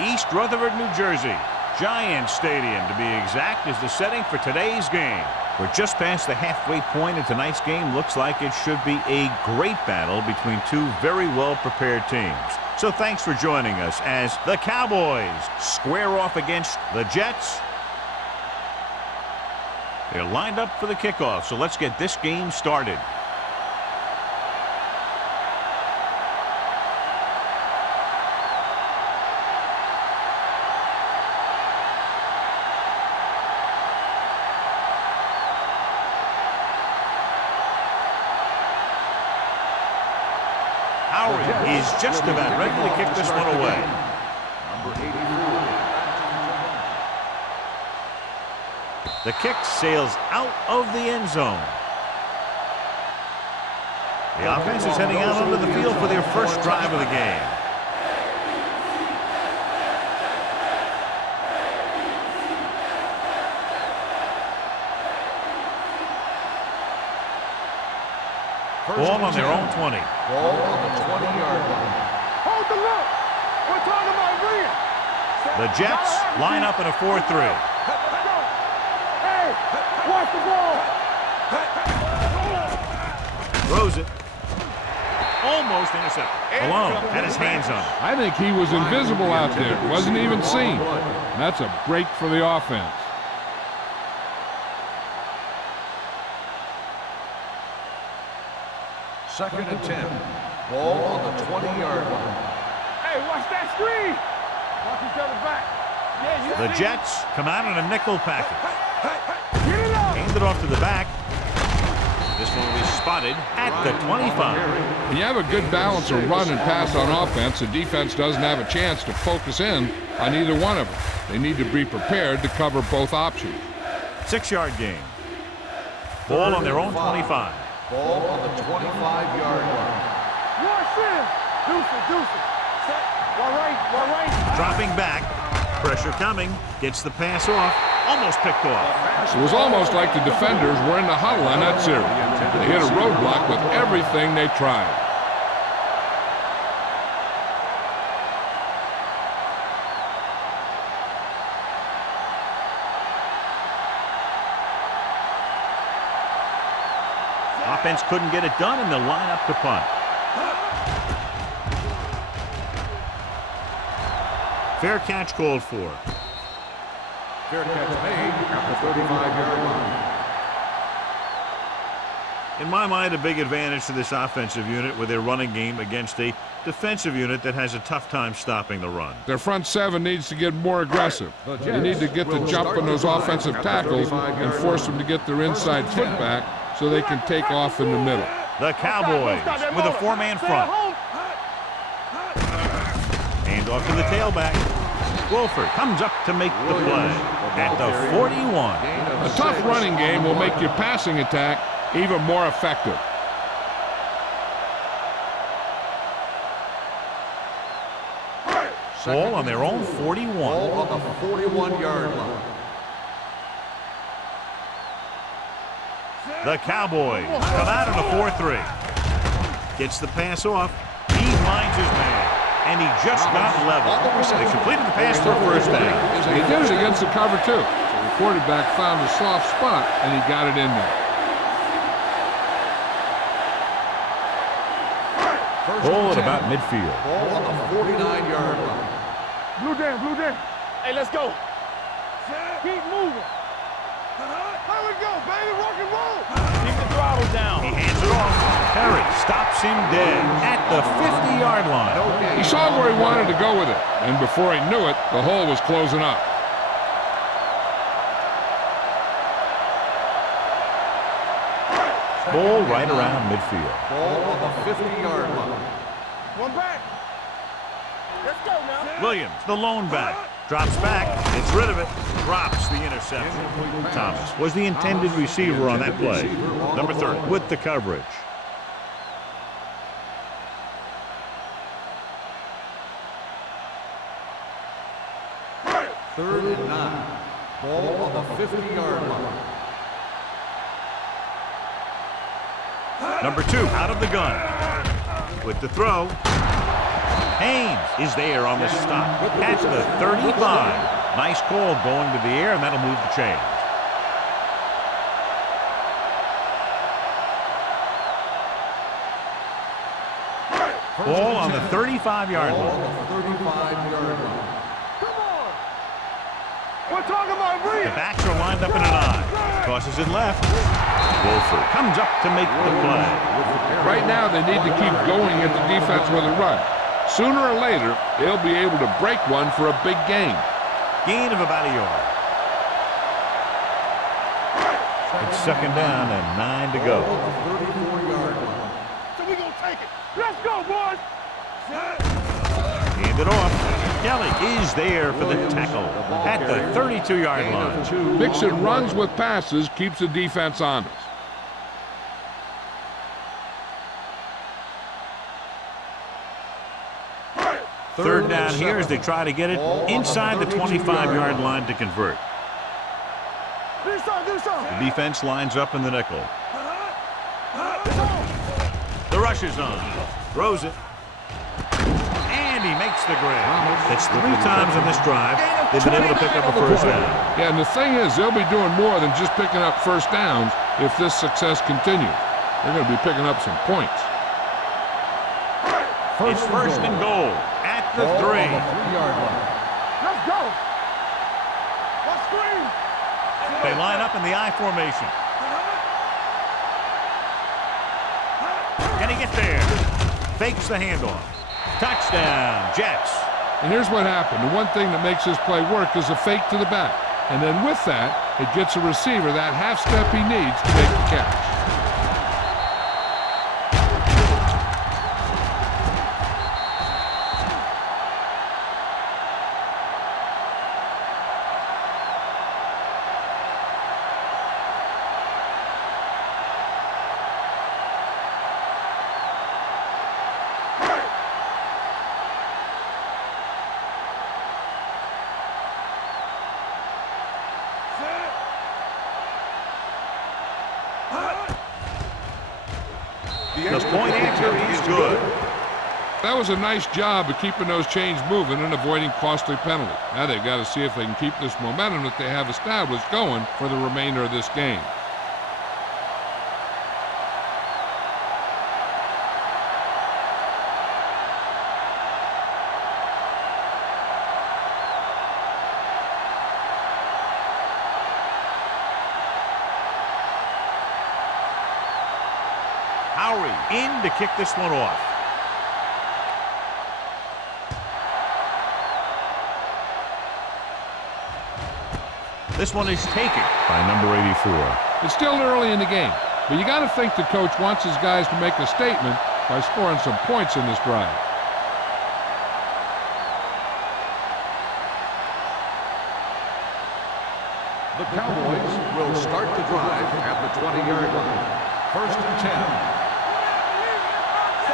East Rutherford, New Jersey. Giant Stadium, to be exact, is the setting for today's game. We're just past the halfway point, and tonight's game looks like it should be a great battle between two very well-prepared teams. So thanks for joining us as the Cowboys square off against the Jets. They're lined up for the kickoff, so let's get this game started. Is just about ready to kick this one away. Number 84. The kick sails out of the end zone. The offense is heading out onto the field for their first drive of the game. Ball on their own 20. Ball on the 20-yard line. Hold the look. We're talking about green. The Jets line up in a 4-3. Hey, watch the ball. Throws it. Almost intercepted. Malone had his hands on it. I think he was invisible out there. Wasn't even seen. That's a break for the offense. Second and 10. Ball on the 20-yard line. Hey, watch that screen. Watch each other back. Yeah, The Jets come out in a nickel package. Get it up. Hand it off to the back. This one will be spotted at the 25. When you have a good balance of run and pass on offense, the defense doesn't have a chance to focus in on either one of them. They need to be prepared to cover both options. 6-yard gain. Ball on their own 25. Ball on the 25-yard line. Watch in. Deuce it. Set. All right. Dropping back. Pressure coming. Gets the pass off. Almost picked off. It was almost like the defenders were in the huddle on that series. They hit a roadblock with everything they tried. Offense couldn't get it done, and they'll line up to punt. Fair catch called for. Fair catch made at the 35-yard line. In my mind, a big advantage to this offensive unit with their running game against a defensive unit that has a tough time stopping the run. Their front seven needs to get more aggressive. They need to get the jump on those offensive tackles and force them to get their inside foot back so they can take off in the middle. The Cowboys with a 4-man front. Hand off to the tailback. Wolford comes up to make the play at the 41. A tough running game will make your passing attack even more effective. Ball on their own 41. Ball on the 41-yard line. The Cowboys come out in a 4-3. Gets the pass off. He finds his man. And he just got level. They completed the pass for a first down. He did it against the cover, too. So the quarterback found a soft spot, and he got it in there. Ball at about midfield. Ball on the 49-yard line. Blue down. Hey, let's go. Keep moving. Here we go, baby. Rock and roll. Keep the throttle down. He hands it off. Perry stops him dead at the 50-yard line. He saw where he wanted to go with it, and before he knew it, the hole was closing up. Ball right around midfield. Ball on the 50-yard line. One back. Let's go now. Williams, the lone back, drops back, gets rid of it, drops the interception. Thomas was the intended receiver on that play. Number 30 with the coverage. Third and 9. Ball on the 50-yard line. Number 2 out of the gun with the throw. Haynes is there on the stop at the 35. Nice call going to the air, and that'll move the chains. Ball on the 35-yard line. We're talking about Reed. The backs are lined up in an I. Tosses it left. Wolford comes up to make the play. Right now, they need to keep going at the defense with a run. Sooner or later, they'll be able to break one for a big gain. Gain of about a yard. It's second down and 9 to go. So we gonna take it. Let's go, boys. Hand it off. Kelly is there for the tackle at the 32-yard line. Mixing runs with passes keeps the defense honest. Third down here as they try to get it inside the 25-yard line to convert. The defense lines up in the nickel. The rush is on. Throws it. And he makes the grab. That's 3 times in this drive they've been able to pick up a first down. Yeah, and the thing is, they'll be doing more than just picking up first downs if this success continues. They're going to be picking up some points. It's first and goal at the 3. Let's go. Let's screen. They line up in the I formation. Can he get there? Fakes the handoff. Touchdown, Jets. And here's what happened. The one thing that makes this play work is a fake to the back. And then with that, it gets a receiver that half step he needs to make the catch. The point answer is good. That was a nice job of keeping those chains moving and avoiding costly penalties. Now they've got to see if they can keep this momentum that they have established going for the remainder of this game. In to kick this one off. This one is taken by number 84. It's still early in the game, but you got to think the coach wants his guys to make a statement by scoring some points in this drive. The Cowboys will start the drive at the 20-yard line. First and 10.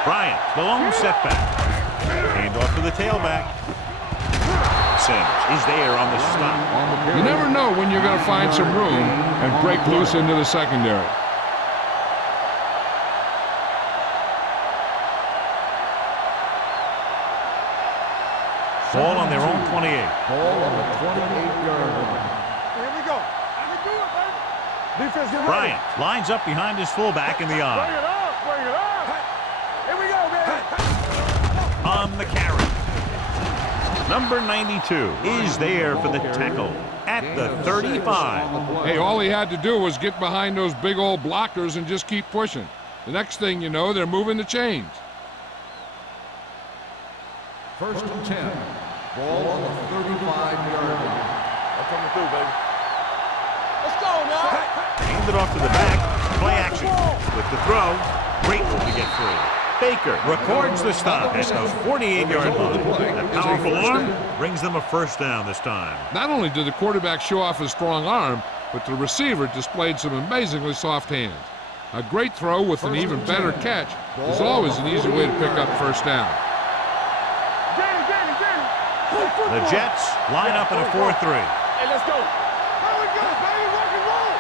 Bryant, the lone setback. Hand off to the tailback. Sims is there on the stop. You never know when you're going to find some room and break loose into the secondary. Ball on their own 28. Ball on the 28-yard line. Here we go. I can do it, baby. Defense, get ready. Bryant lines up behind his fullback in the Bring eye. it up. Bring it up. Here we go, man. On the carry. Number 92 is there for the tackle at the 35. Hey, all he had to do was get behind those big old blockers and just keep pushing. The next thing you know, they're moving the chains. First and 10. Ball on the 35-yard line. That's what we do, baby. Let's go, now. Hand it off to the back. Play action. With the throw. Great move to get free. Baker records the stop at the 48-yard line. That powerful arm brings them a first down this time. Not only did the quarterback show off his strong arm, but the receiver displayed some amazingly soft hands. A great throw with an even better catch is always an easy way to pick up first down. The Jets line up in a 4-3. Hey, let's go. Here we go, baby. Rock and roll.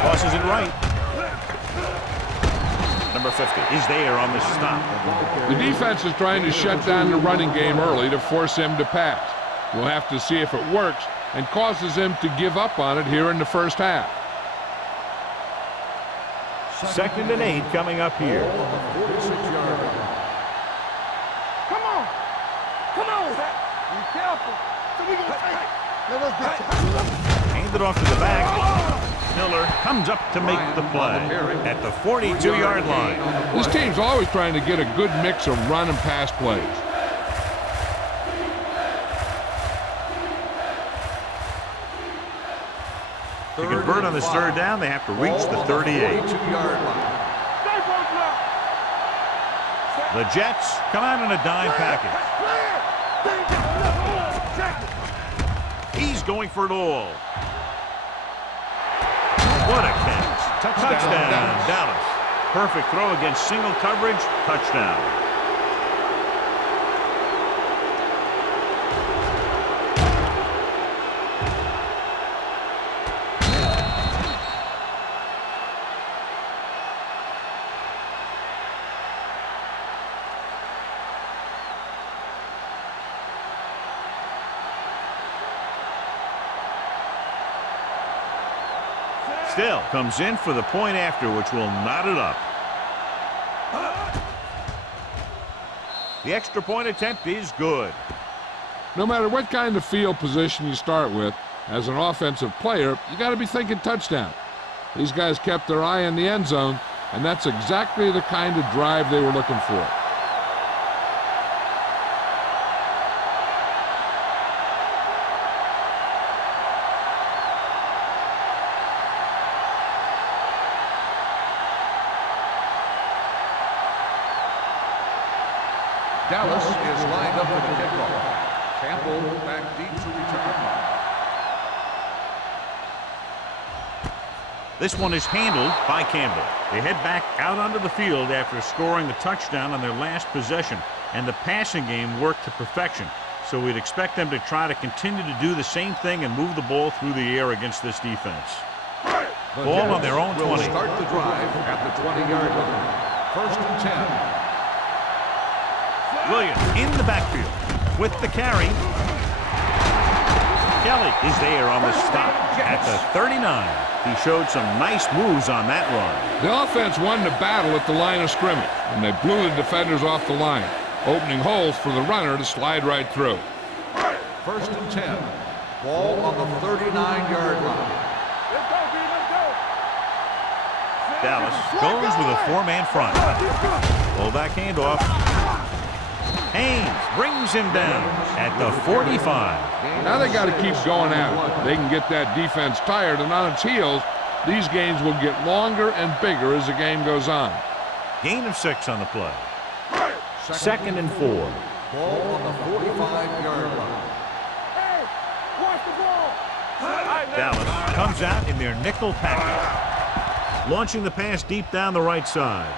Tosses it right. number 50, is there on the stop. The defense is trying to shut down the running game early to force him to pass. We'll have to see if it works and causes him to give up on it here in the first half. 2nd and 8 coming up here. Come on. Come on. Be careful. So we gonna take it. Let us get Hand it off to the back. Miller comes up to make the play at the 42-yard line. This team's always trying to get a good mix of run and pass plays. To convert on this 3rd down, they have to reach the 38. The Jets come out in a dime package. He's going for it all. What a catch. Touchdown, Dallas. Perfect throw against single coverage. Touchdown. Still comes in for the point after, which will knot it up. The extra point attempt is good. No matter what kind of field position you start with, as an offensive player, you got to be thinking touchdown. These guys kept their eye on the end zone, and that's exactly the kind of drive they were looking for. Dallas is lined up for the kickoff. Campbell back deep to return. This one is handled by Campbell. They head back out onto the field after scoring the touchdown on their last possession, and the passing game worked to perfection. So we'd expect them to try to continue to do the same thing and move the ball through the air against this defense. Ball on their own 20. Will start the drive at the 20-yard line. 1st and 10. Williams in the backfield with the carry. Kelly is there on the stop at the 39. He showed some nice moves on that run. The offense won the battle at the line of scrimmage, and they blew the defenders off the line, opening holes for the runner to slide right through. 1st and 10. Ball on the 39-yard line. Let's go, B. Let's go. Dallas goes with a 4-man front. Fullback handoff. Haynes brings him down at the 45. Now they got to keep going at it. They can get that defense tired, and on its heels, these games will get longer and bigger as the game goes on. Gain of 6 on the play. 2nd and 4. Ball on the 45-yard line. Hey, watch the ball. Dallas comes out in their nickel package. Launching the pass deep down the right side.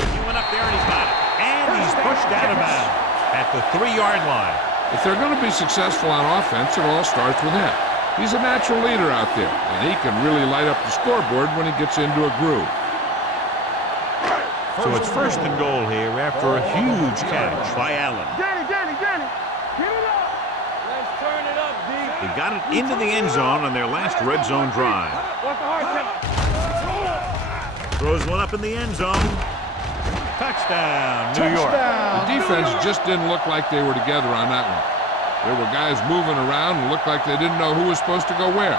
He went up there and he got it. And he's pushed out of bounds at the 3-yard line. If they're going to be successful on offense, it all starts with him. He's a natural leader out there, and he can really light up the scoreboard when he gets into a groove. So it's 1st and goal here after a huge catch by Allen. Danny. Get it up. Let's turn it up, D. They got it into the end zone on their last red zone drive. What's the hard Throws one up in the end zone. Touchdown, New York. The defense just didn't look like they were together on that one. There were guys moving around and looked like they didn't know who was supposed to go where.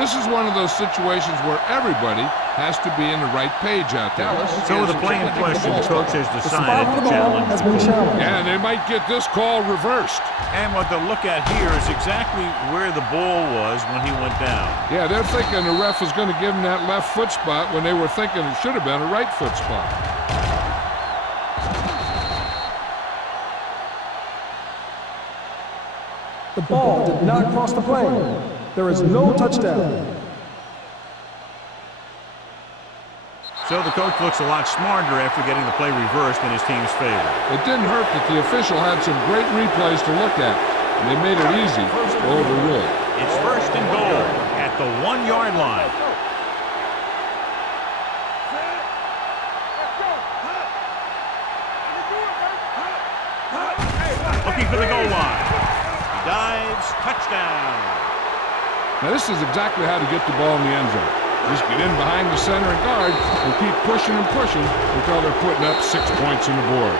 This is one of those situations where everybody has to be in the right page out there. So with the play in question, the coach has decided to challenge the call. Yeah, and they might get this call reversed. And what they'll look at here is exactly where the ball was when he went down. Yeah, they're thinking the ref is going to give him that left foot spot when they were thinking it should have been a right foot spot. The ball did not cross the plane. There is no touchdown. So the coach looks a lot smarter after getting the play reversed in his team's favor. It didn't hurt that the official had some great replays to look at, and they made it easy to overrule. It's 1st and goal at the 1-yard line. to the goal line. He dives, touchdown. Now this is exactly how to get the ball in the end zone. Just get in behind the center and guard and keep pushing and pushing until they're putting up 6 points on the board.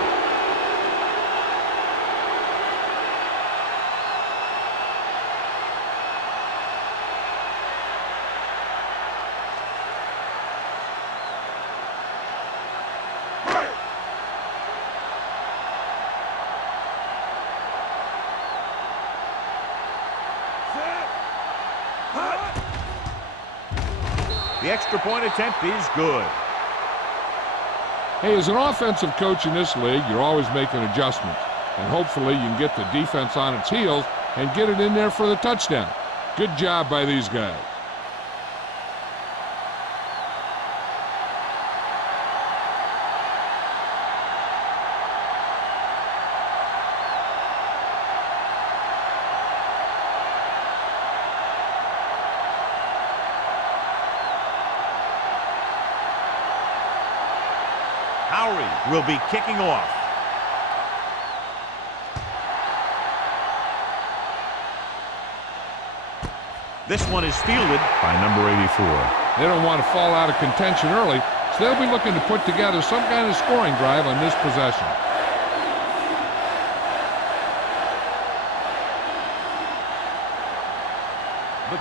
The extra point attempt is good. Hey, as an offensive coach in this league, you're always making adjustments. And hopefully you can get the defense on its heels and get it in there for the touchdown. Good job by these guys. Will be kicking off. This one is fielded by number 84. They don't want to fall out of contention early, so they'll be looking to put together some kind of scoring drive on this possession.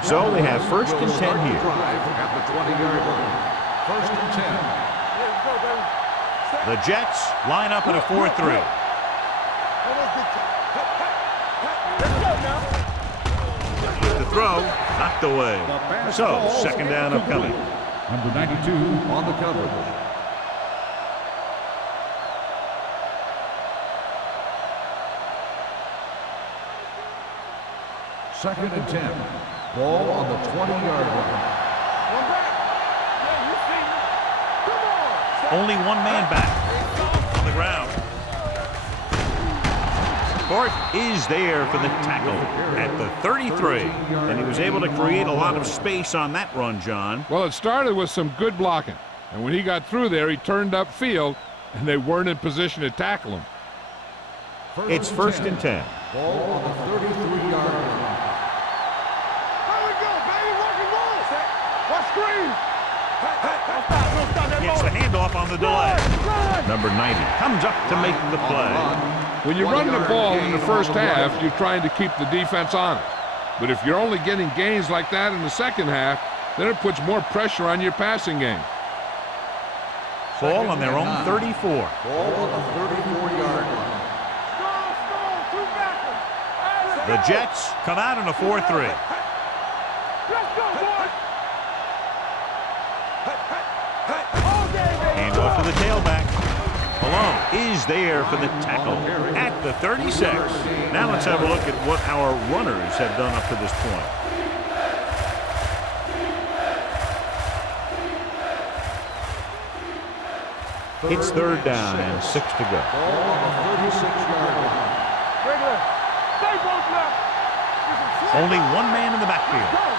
So they have first and 10 here. At the 20-yard line. First and 10. The Jets line up in a 4-3. With the throw, knocked away. So, second down upcoming. Number 92 on the coverage. Second and 10. Ball on the 20-yard line. Only one man back on the ground. Court is there for the tackle at the 33. And he was able to create a lot of space on that run, John. Well, it started with some good blocking. And when he got through there, he turned upfield, and they weren't in position to tackle him. It's first and 10. Ball on the 33-yard line. Here we go, baby. Rock and roll. What screen? Gets the handoff on the delay. Number 90 comes up to make the play. When you run the ball in the first half, you're trying to keep the defense honest. But if you're only getting gains like that in the second half, then it puts more pressure on your passing game. Ball on their own 34. Ball on the 34-yard line. The Jets come out in a 4-3. Let's go, boy. Handoff to the tailback. Malone is there for the tackle at the 36. Now let's have a look at what our runners have done up to this point. It's third down and 6 to go. Ball on the 36-yard line. Regular. Stay both left. Only one man in the backfield.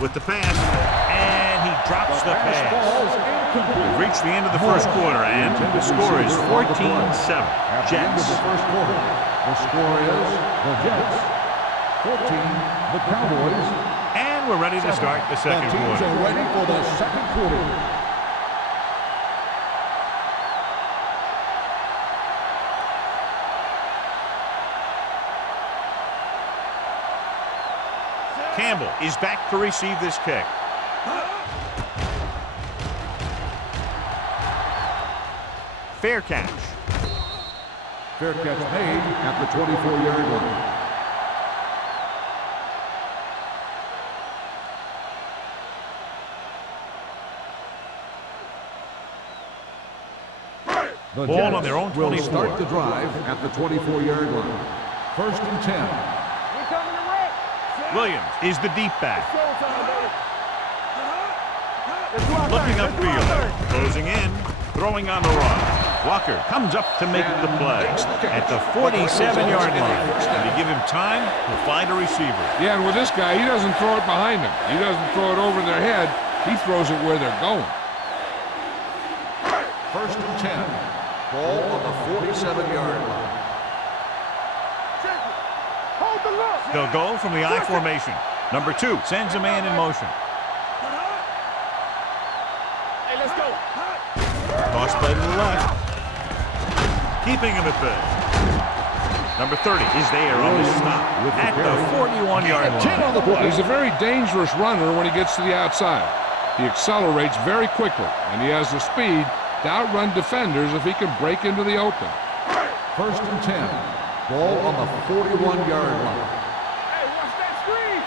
With the pass, and he drops the pass. We've reached the end of the first quarter, and the score is 14-7. At the end of Jets. the first quarter, the score is the Jets 14, the Cowboys. And we're ready to start the second The teams quarter. are ready for the second quarter. Campbell is back to receive this kick. Fair catch. Fair catch made at the 24-yard line. The Ball Jets on their own will 24. start the drive at the 24-yard line. First and 10. We coming to wreck. Williams is the deep back. Showtime, baby. Let's do our Looking thing. Let's do our upfield. thing. Closing in. Throwing on the run. Walker comes up to make the play at the 47-yard line. And to give him time to find a receiver. Yeah, and with this guy, he doesn't throw it behind them. He doesn't throw it over their head. He throws it where they're going. First and 10. Ball on the 47-yard line. Hold the look. They'll go from the I formation. Number 2 sends a man in motion. Hey, let's go. Cross play to the left. Keeping him at bay. Number 30 is there on the stop at the 41-yard line. He's a very dangerous runner when he gets to the outside. He accelerates very quickly, and he has the speed to outrun defenders if he can break into the open. 1st and 10. Ball on the 41-yard line. Hey, watch that screen.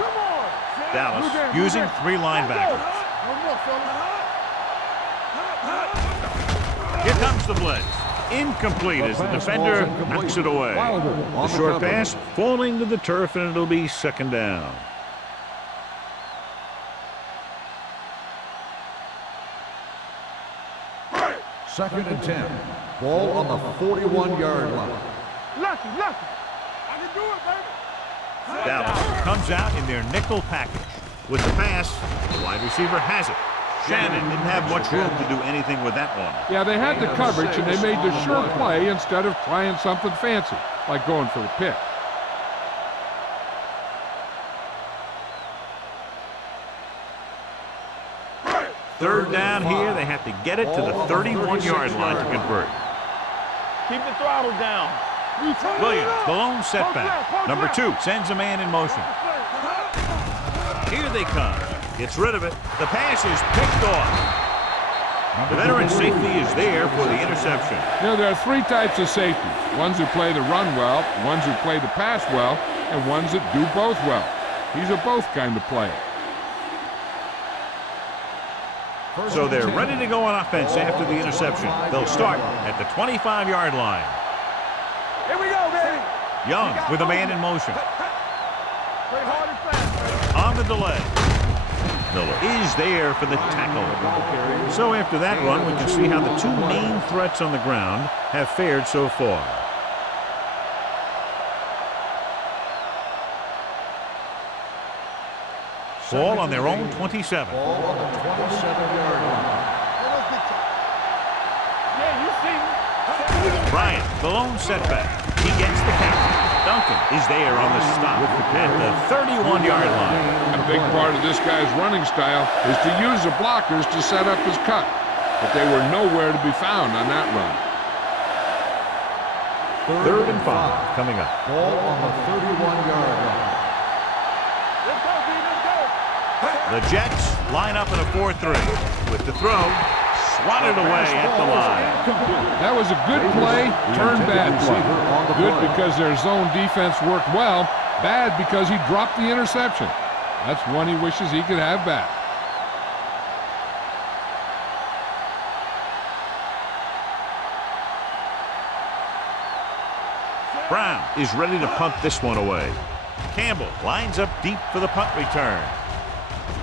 Come on. Dallas using 3 linebackers. No more, fella. Here comes the blitz. Incomplete as the defender knocks it away. The short pass falling to the turf, and it'll be 2nd down. Second and 10. Ball on the 41-yard line. Lucky. I can do it, baby. Dallas comes out in their nickel package. With the pass, the wide receiver has it. Shannon didn't have much room to do anything with that one. Yeah, they had the coverage, and they made the sure play instead of trying something fancy, like going for the pick. Third down here, they have to get it to the 31-yard line to convert. Keep the throttle down. Williams, the lone setback. Number 2 sends a man in motion. Here they come. Gets rid of it. The pass is picked off. The veteran safety is there for the interception. You know, there are 3 types of safety. Ones who play the run well, ones who play the pass well, and ones that do both well. He's a both kind of player. So they're ready to go on offense after the interception. They'll start at the 25-yard line. Here we go, baby. Young with a man in motion. Play hard and fast. On the delay. Miller is there for the tackle. So after that run, we can see how the 2 main threats on the ground have fared so far. Ball on their own 27. Ball on the 27-yard line. Yeah, you see me. Bryant, the lone setback. He gets the count. Duncan is there on the stop at the 31-yard line. A big part of this guy's running style is to use the blockers to set up his cut, but they were nowhere to be found on that run. 3rd and 5 coming up. Ball on the 31-yard line. Let's go, B. Let's go. The Jets line up in a 4-3. With the throw, swatted away at the line. That was a good play, turned bad play. Good because their zone defense worked well, bad because he dropped the interception. That's one he wishes he could have back. Brown is ready to punt this one away. Campbell lines up deep for the punt return.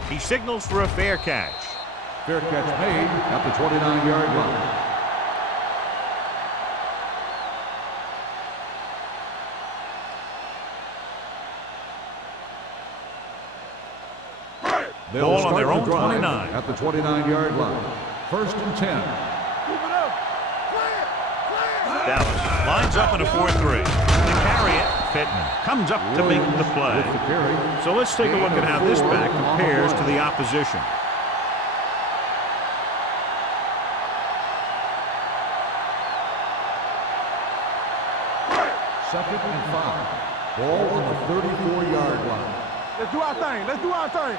He signals for a fair catch. Fair catch made at the 29-yard line. Ball on their own 29. At the 29-yard line. 1st and 10. Move it up. Dallas lines up in a 4-3. To carry it, Pittman comes up to make the play. So let's take a look at how this back compares to the opposition. Second and 5. Ball on the 34-yard line. Let's do our thing. Let's do our thing.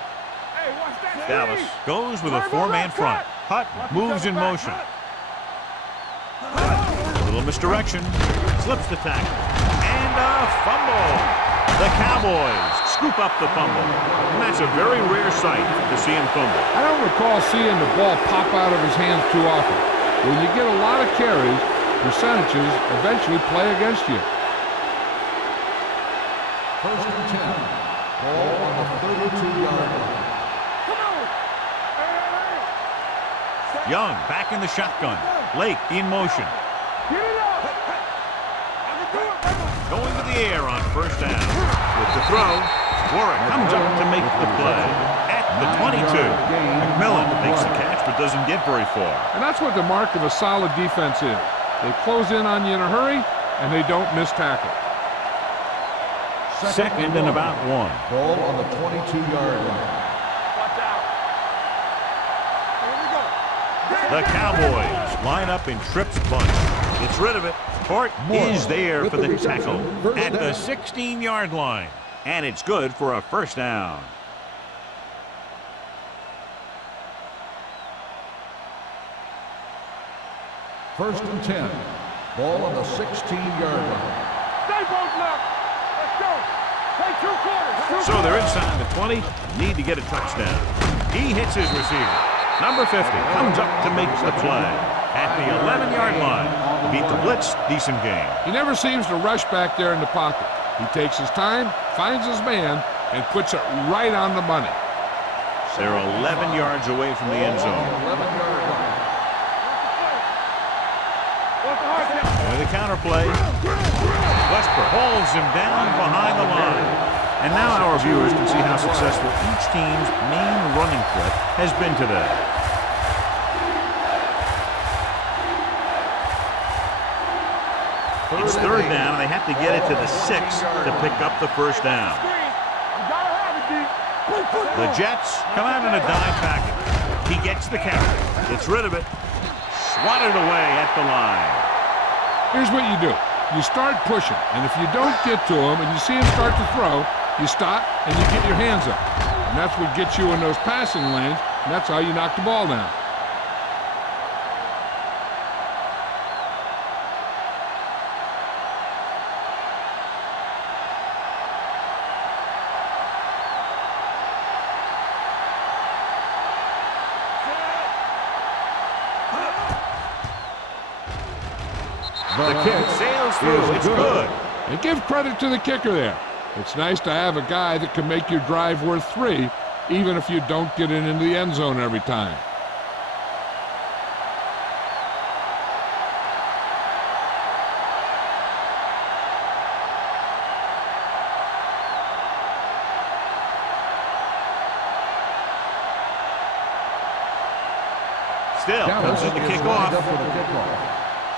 Hey, watch that. Dallas goes with a 4-man front. Hutton moves in motion. A little misdirection. Slips the tackle. And a fumble. The Cowboys scoop up the fumble. And that's a very rare sight to see him fumble. I don't recall seeing the ball pop out of his hands too often. When you get a lot of carries, percentages eventually play against you. 1st and 10. Ball on the 32-yard line. Young back in the shotgun. Lake in motion. Get it up. Going to the air on 1st down. With the throw, Warwick comes up to make the play. At the 22. McMillan makes the catch but doesn't get very far. And that's what the mark of a solid defense is. They close in on you in a hurry, and they don't miss tackle. Second and about 1. Ball on the 22-yard line. Watch out. Here we go. The Cowboys line up in trips bunch. Gets rid of it. Hart is there for the tackle at the 16-yard line. And it's good for a first down. First and 10. Ball on the 16-yard line. Stay both left. Let's go. Play 2 quarters. So they're inside the 20. Need to get a touchdown. He hits his receiver. Number 50 comes up to make the play at the 11-yard line. Beat the blitz. Decent game. He never seems to rush back there in the pocket. He takes his time, finds his man, and puts it right on the money. They're 11 yards away from the end zone. 11-yard line. With the counter play, Westbrook holds him down behind the line. And now our viewers can see how successful each team's main running threat has been today. It's third down, and they have to get it to the 6 to pick up the first down. The Jets come out in a dime package. He gets the carry, gets rid of it, swatted away at the line. Here's what you do. You start pushing, and if you don't get to him and you see him start to throw, you stop and you get your hands up. And that's what gets you in those passing lanes, and that's how you knock the ball down. The kick sails through. It's good. And give credit to the kicker there. It's nice to have a guy that can make your drive worth 3, even if you don't get it into the end zone every time. Still comes in to kick off.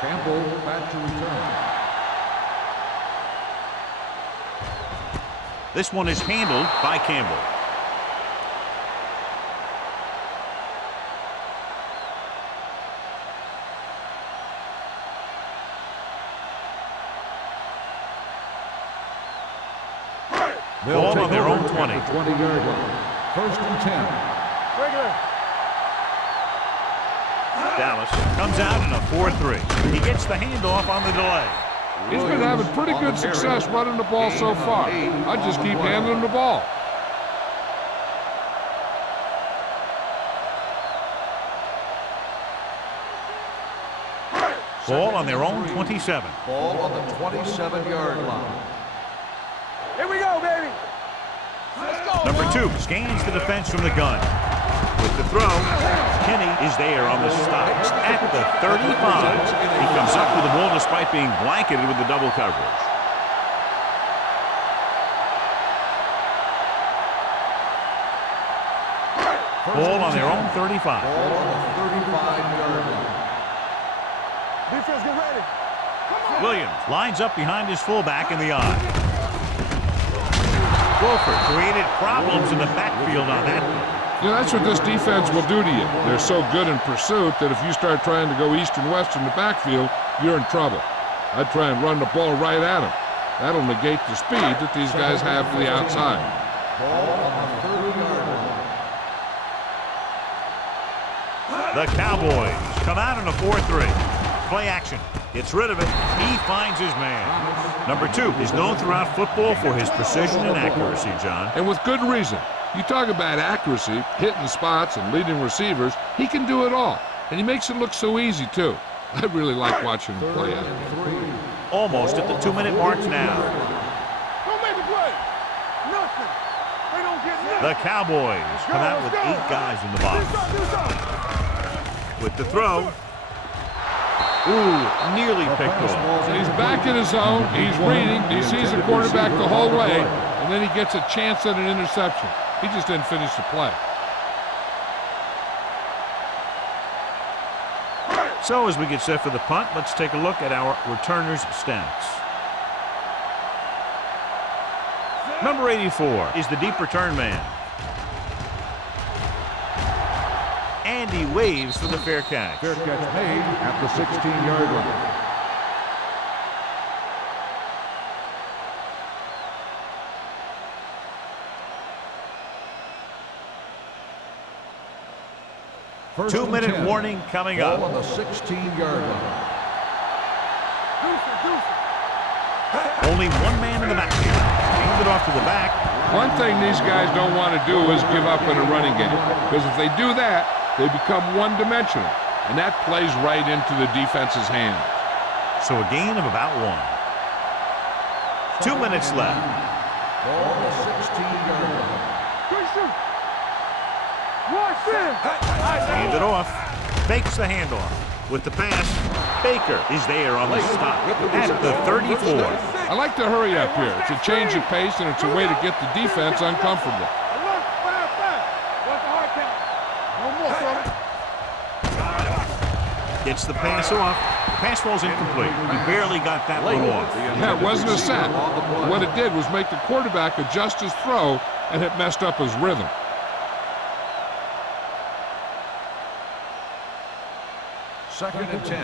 Campbell back to return. This one is handled by Campbell. Ball on their own 20. 20-yard line. First and 10. Regular. Dallas comes out in a 4-3. He gets the handoff on the delay. He's been having pretty good success running the ball so far. I just keep handing him the ball. Ball on their own 27. Ball on the 27-yard line. Here we go, baby. Let's go. Number 2 scans the defense from the gun. With the throw, Kenny is there on the stop at the 35. He comes up with the ball despite being blanketed with the double coverage. Ball on their own 35. Ball on the 35-yard line. Defense, get ready. Come on. Williams lines up behind his fullback in the eye. Wolford created problems in the backfield on that one. You know, that's what this defense will do to you. They're so good in pursuit that if you start trying to go east and west in the backfield, you're in trouble. I'd try and run the ball right at them. That'll negate the speed that these guys have to the outside. Ball on the 30-yard line. The Cowboys come out in a 4-3. Play action. Gets rid of it. He finds his man. Number 2 is known throughout football for his precision and accuracy, John. And with good reason. You talk about accuracy, hitting spots, and leading receivers. He can do it all. And he makes it look so easy, too. I really like watching him play out. Almost at the 2-minute mark now. Don't make a play. Nothing. They don't get nothing. The Cowboys come out with 8 guys in the box. With the throw. Ooh, nearly picked off. So he's back in his zone. He's reading. He sees the quarterback the whole way. And then he gets a chance at an interception. He just didn't finish the play. So as we get set for the punt, let's take a look at our returners' stats. Number 84 is the deep return man. And he waves for the fair catch. Fair catch made at the 16-yard line. First 2-minute warning coming up. Ball on the 16-yard line. Only one man in the backfield. Hand it off to the back. One thing these guys don't want to do is give up in a running game, because if they do that, they become one-dimensional, and that plays right into the defense's hands. So a gain of about 1. 2 minutes left. Ball on the 16-yard line. Hand it off. Fakes the handoff. With the pass, Baker is there on the stop at the 34. I like to hurry up here. It's a change of pace, and it's a way to get the defense uncomfortable. Gets the pass off. The pass falls incomplete. He barely got that one off. Yeah, it wasn't a sack. What it did was make the quarterback adjust his throw, and it messed up his rhythm. Second and 10.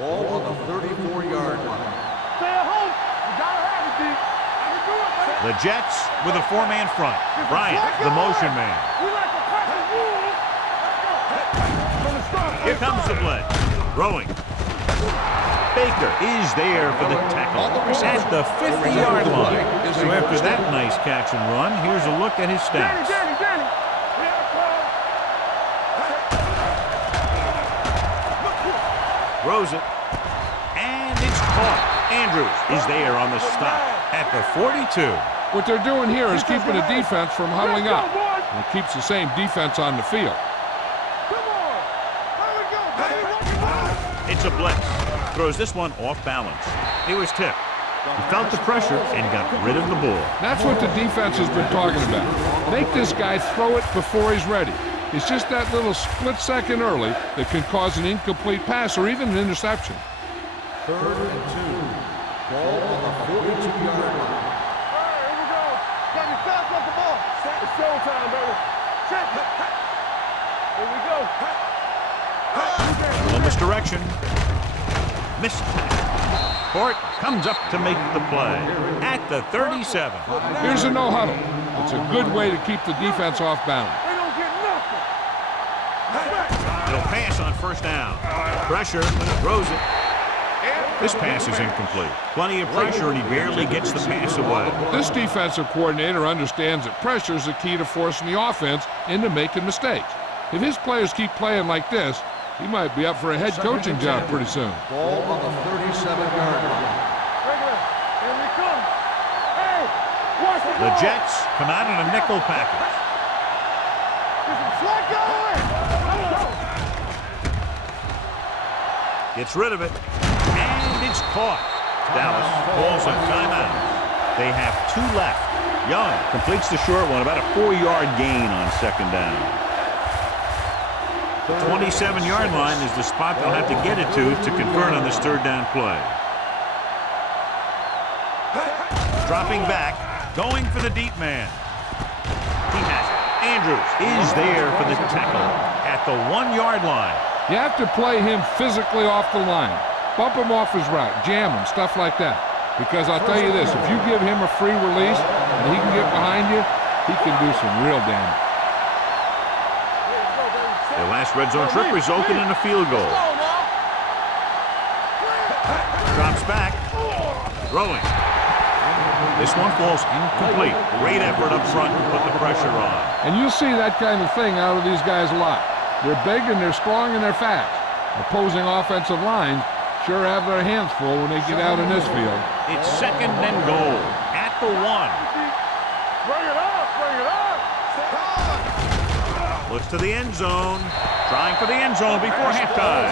Ball on the 34-yard line. Stay at home. You gotta have it, D. I can do it, man. The Jets with a 4-man front. Bryant, the motion man. We like to pass the rules. Let's go. Here comes the play. Throwing. Baker is there for the tackle at the 50-yard line. So after that nice catch and run, here's a look at his stats. Danny. Throws it. And it's caught. Andrews is there on the stop at the 42. What they're doing here is keeping the defense from huddling up. And it keeps the same defense on the field. Come on. There we go, baby. It's a blitz. Throws this one off balance. He was tipped. He felt the pressure and got rid of the ball. That's what the defense has been talking about. Make this guy throw it before he's ready. It's just that little split second early that can cause an incomplete pass or even an interception. Third and 2. Ball on the 42-yard line. All right, here we go. Got me fast off the ball. It's showtime, baby. Check it. Here we go. Little misdirection. Missed. Court comes up to make the play at the 37. Here's a no huddle. It's a good way to keep the defense off balance. They don't get nothing. It'll pass on first down. Pressure, throws it. This pass is incomplete. Plenty of pressure, and he barely gets the pass away. This defensive coordinator understands that pressure is the key to forcing the offense into making mistakes. If his players keep playing like this, he might be up for a head coaching job pretty soon. Ball on the 37-yard line. Here we come. Hey, watch the The ball. Jets come out in a nickel package. There's some slack going. Gets rid of it, and it's caught. Dallas calls a timeout. They have 2 left. Young completes the short one, about a 4-yard gain on second down. The 27-yard line is the spot they'll have to get it to convert on this third down play. Dropping back, going for the deep man. He has it. Andrews is there for the tackle at the 1-yard line. You have to play him physically off the line. Bump him off his route, jam him, stuff like that. Because I'll tell you this, if you give him a free release and he can get behind you, he can do some real damage. Their last red zone trip resulted in a field goal. Drops back. Throwing. This one falls incomplete. Great effort up front to put the pressure on. And you'll see that kind of thing out of these guys a lot. They're big and they're strong and they're fast. Opposing offensive lines sure have their hands full when they get out in this field. It's second and goal at the 1. Bring it up, bring it up. Looks to the end zone. Trying for the end zone before halftime.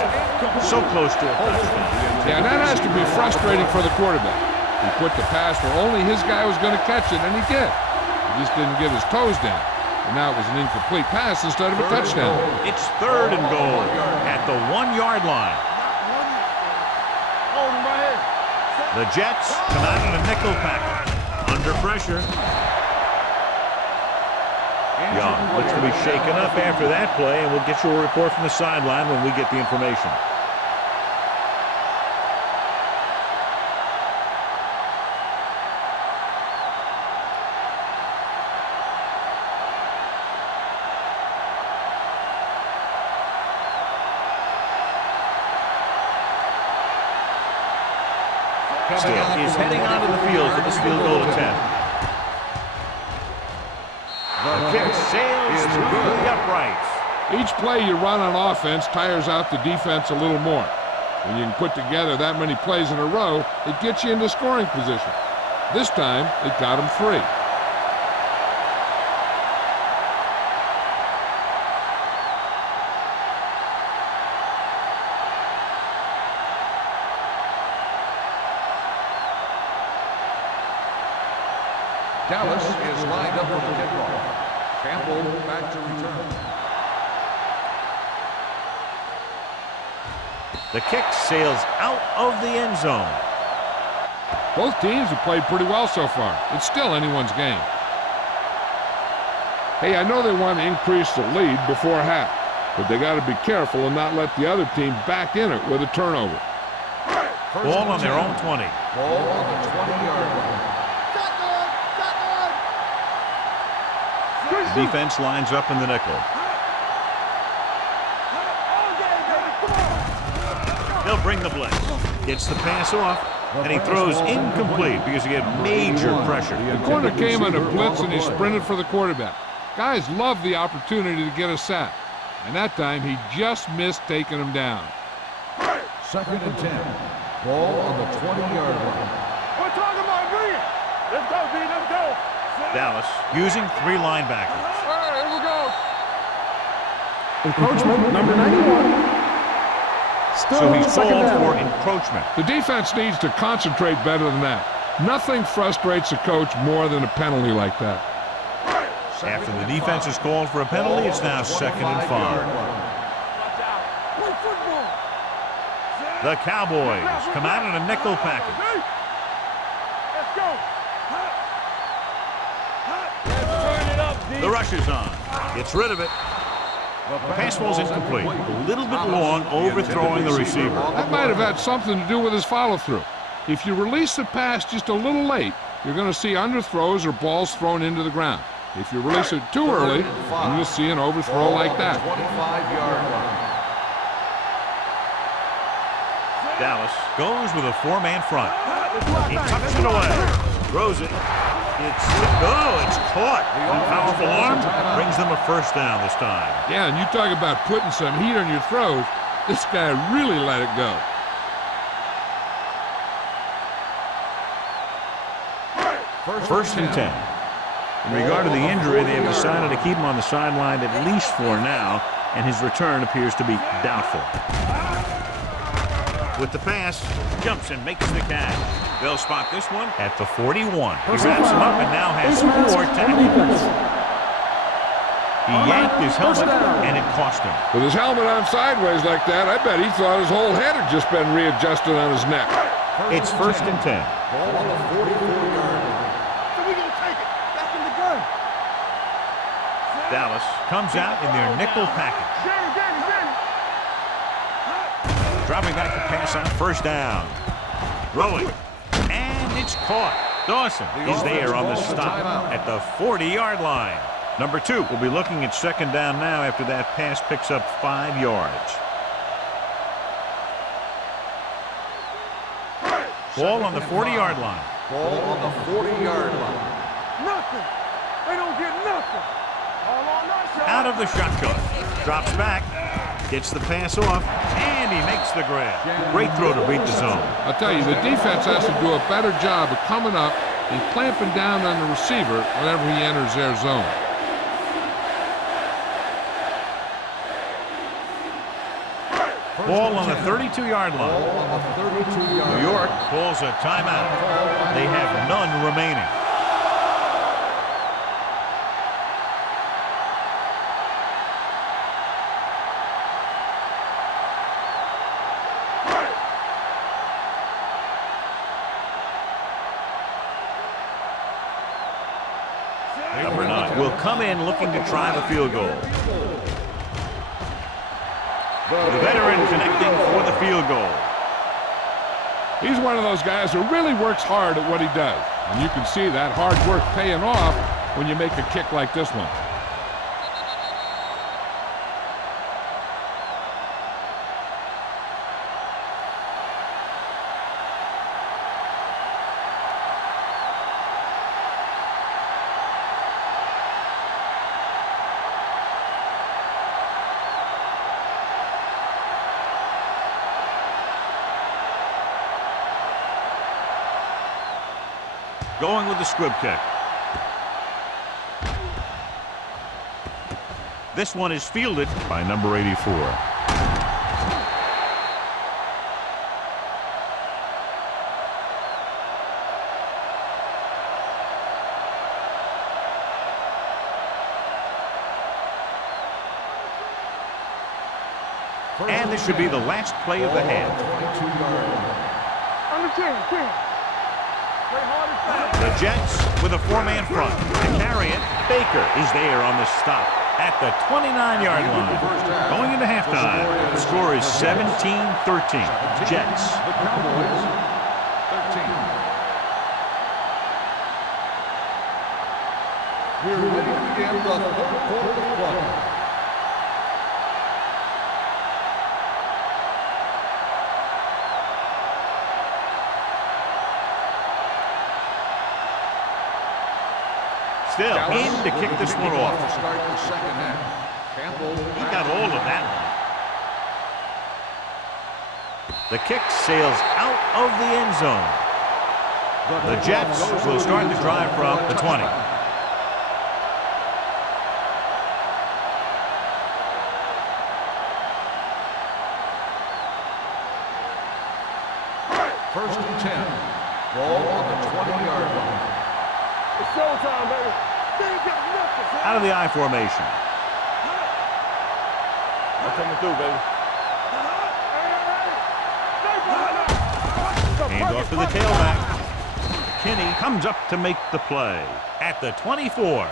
So close to a touchdown. Yeah, that has to be frustrating for the quarterback. He put the pass where only his guy was going to catch it, and he did. He just didn't get his toes down. And now it was an incomplete pass instead of a touchdown. It's third and goal at the 1-yard line. The Jets come out in a nickel package. Under pressure. Young looks to be shaken up after that play, and we'll get you a report from the sideline when we get the information. Still is heading onto the field for this field goal attempt. The kick sails through the uprights. Each play you run on offense tires out the defense a little more. When you can put together that many plays in a row, it gets you into scoring position. This time, it got them free. Dallas is lined up for the kickoff. Campbell back to return. The kick sails out of the end zone. Both teams have played pretty well so far. It's still anyone's game. Hey, I know they want to increase the lead before half, but they got to be careful and not let the other team back in it with a turnover. Ball on their own 20. Ball on the 20-yard line. The defense lines up in the nickel. They'll bring the blitz. Gets the pass off, and he throws incomplete because he had major pressure. The corner came on a blitz, and he sprinted for the quarterback. Guys love the opportunity to get a sack, and that time he just missed taking him down. 2nd and 10. Ball on the 20-yard line. We're talking about bring it. Let's go, B. Let's go. Dallas using 3 linebackers. All right, here we go. Encroachment, number 91. Still So he's second called down. for encroachment. The defense needs to concentrate better than that. Nothing frustrates a coach more than a penalty like that. After the defense is called for a penalty, it's now 2nd and 5. Play football. The Cowboys come out in a nickel package. Let's go. Let's turn it up, D. The rush is on. Gets rid of it. The pass ball's incomplete. A little bit long, overthrowing the receiver. That might have had something to do with his follow-through. If you release the pass just a little late, you're going to see underthrows or balls thrown into the ground. If you release it too early, then you'll see an overthrow like that. 25-yard line. Dallas goes with a 4-man front. He tucks it away. Throws it. It's caught. And powerful arm brings them a first down this time. Yeah, and you talk about putting some heat on your throws. This guy really let it go. First and 10. In regard to the injury, they have decided to keep him on the sideline at least for now, and his return appears to be doubtful. With the pass, jumps and makes the catch. They'll spot this one at the 41. He wraps him up and now has 4 tackles. He yanked his helmet, and it cost him. With his helmet on sideways like that, I bet he thought his whole head had just been readjusted on his neck. It's 1st and 10. Ball on the 44-yard line. So we gonna take it. Back in the gun. Dallas comes out in their nickel package. Danny. Dropping back to pass on 1st down. Rolling. And it's caught. Dawson is there on the stop at the 40-yard line. Number 2 will be looking at 2nd down now after that pass picks up 5 yards. Ball on the 40-yard line. Ball on the 40-yard line. Nothing. They don't get nothing. All on that side. Out of the shotgun. Drops back. Gets the pass off. And he makes the grab. Great throw to beat the zone. I'll tell you, the defense has to do a better job of coming up and clamping down on the receiver whenever he enters their zone. Ball on the 32-yard line. Ball on the 32-yard New York calls a timeout. They have none remaining. will come in looking to try the field goal. The veteran connecting for the field goal. He's one of those guys who really works hard at what he does. And you can see that hard work paying off when you make a kick like this one. Going with the squib kick. This one is fielded by number 84. And this should be the last play of the half. Under 10. The Jets with a four-man front. To carry it, Baker is there on the stop at the 29-yard line. Going into halftime, the score is 17-13. Jets. The Cowboys, 13. We're ready to begin the third quarter of play. Still in to kick this one off. Start the second half. Campbell. He got all of that one. The kick sails out of the end zone. The Jets will start the drive from the 20. First and 10. Ball on the 20-yard line. It's showtime, baby. They ain't got nothing. Out of the I formation. I'm coming through, baby. Hand off to the tailback. Kinney comes up to make the play at the 24.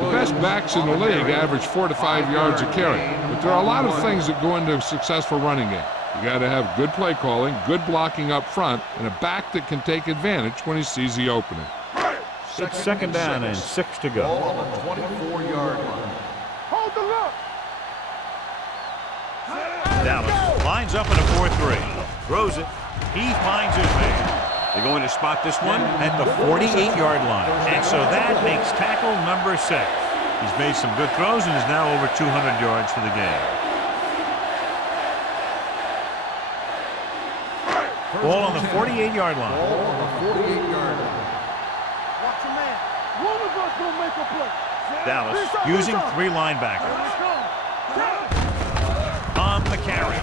The best backs in the league average 4 to 5 yards a carry. But there are a lot of things that go into a successful running game. You got to have good play calling, good blocking up front, and a back that can take advantage when he sees the opening. It's second down and 6 to go. Ball on the 24-yard line. Hold the look. Dallas lines up in a 4-3. Throws it. He finds his man. They're going to spot this one at the 48-yard line. And so that makes tackle number 6. He's made some good throws and is now over 200 yards for the game. Ball on the 48-yard line. Ball on the 48-yard line. Watch your man. One of us gonna make a play. Dallas using 3 linebackers. On the carry.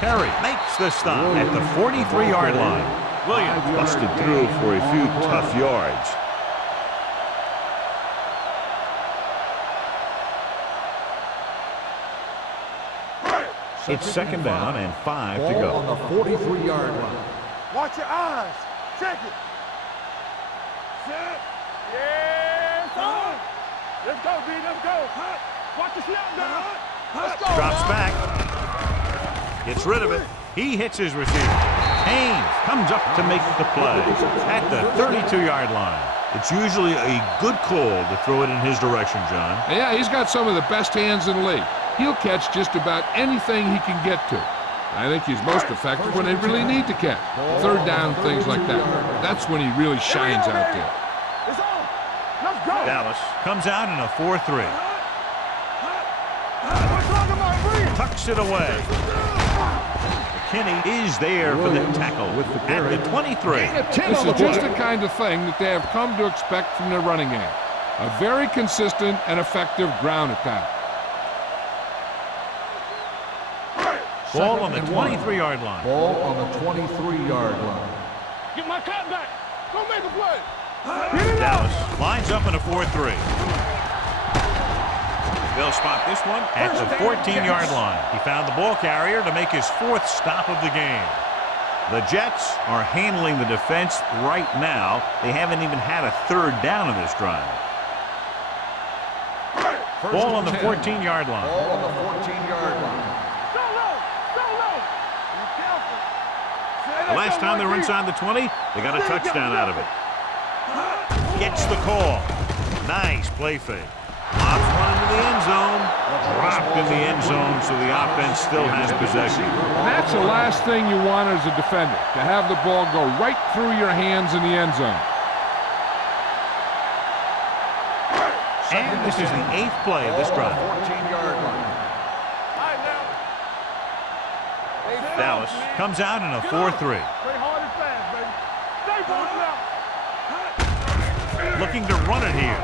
Perry makes the stop at the 43-yard line. Williams busted through for a few tough yards. It's second down and 5 to go. On the 43-yard line. Watch your eyes. Check it. Set. Yes, on. Let's go, D. Let's go. Watch the snap down. Let's go. Drops back. Gets rid of it. He hits his receiver. Haynes comes up to make the play at the 32-yard line. It's usually a good call to throw it in his direction, John. Yeah, he's got some of the best hands in the league. He'll catch just about anything he can get to. I think he's most effective when they really need to catch. Third down, things like that. That's when he really shines out there. It's on. Let's go. Dallas comes out in a 4-3. What's wrong with my ring? Tucks it away. McKinney is there for the tackle at the 23. This is just the kind of thing that they have come to expect from their running game. A very consistent and effective ground attack. Ball on the 23-yard line. Ball on the 23-yard line. Get my cut back. Go make a play. Dallas lines up in a 4-3. They'll spot this one at the 14-yard line. He found the ball carrier to make his 4th stop of the game. The Jets are handling the defense right now. They haven't even had a third down in this drive. Ball on the 14-yard line. Ball on the 14-yard line. Go low. Go low. Be careful. The last time they were inside the 20, they got a touchdown out of it. Gets the call. Nice play fake. Lobs one into the end zone. Dropped in the end zone, so the offense still has possession. And that's the last thing you want as a defender, to have the ball go right through your hands in the end zone. And this is the 8th play of this drive. 14-yard line. Dallas comes out in a 4-3. Play hard and fast, baby. Stay moving out. Looking to run it here.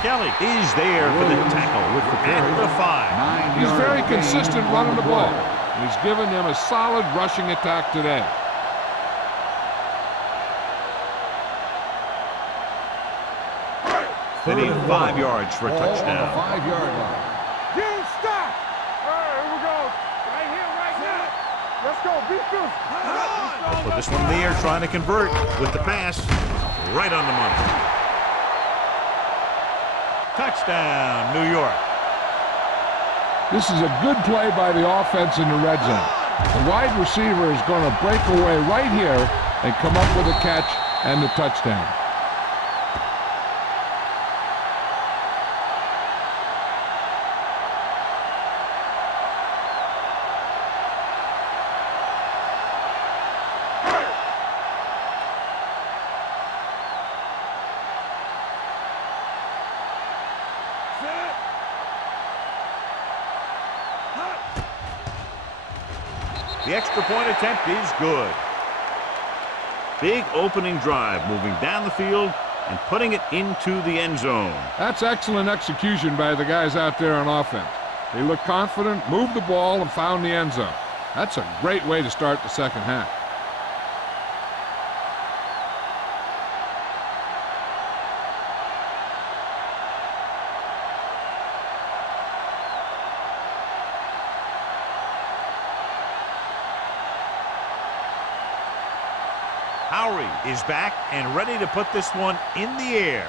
Kelly is there for the tackle at the 5. He's very consistent running the ball. He's given them a solid rushing attack today. They need 5 yards for a Ball on touchdown. the 5-yard line. Game stop. All right, here we go. Right here, right now. Let's go. Beat this. They'll put this one in the air, trying to convert with the pass. Right on the money. Touchdown, New York. This is a good play by the offense in the red zone. The wide receiver is going to break away right here and come up with a catch and the touchdown. The extra point attempt is good. Big opening drive, moving down the field and putting it into the end zone. That's excellent execution by the guys out there on offense. They looked confident, moved the ball, and found the end zone. That's a great way to start the second half. Howery is back and ready to put this one in the air.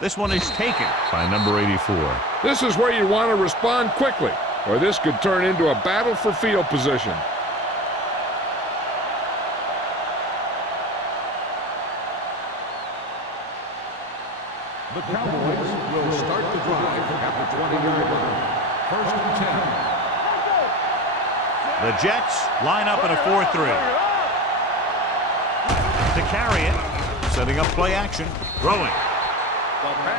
This one is taken by number 84. This is where you want to respond quickly, or this could turn into a battle for field position. The Cowboys will start the drive at the 20-yard line. 1st and 10. The Jets line up in a 4-3. To carry it, setting up play action, throwing.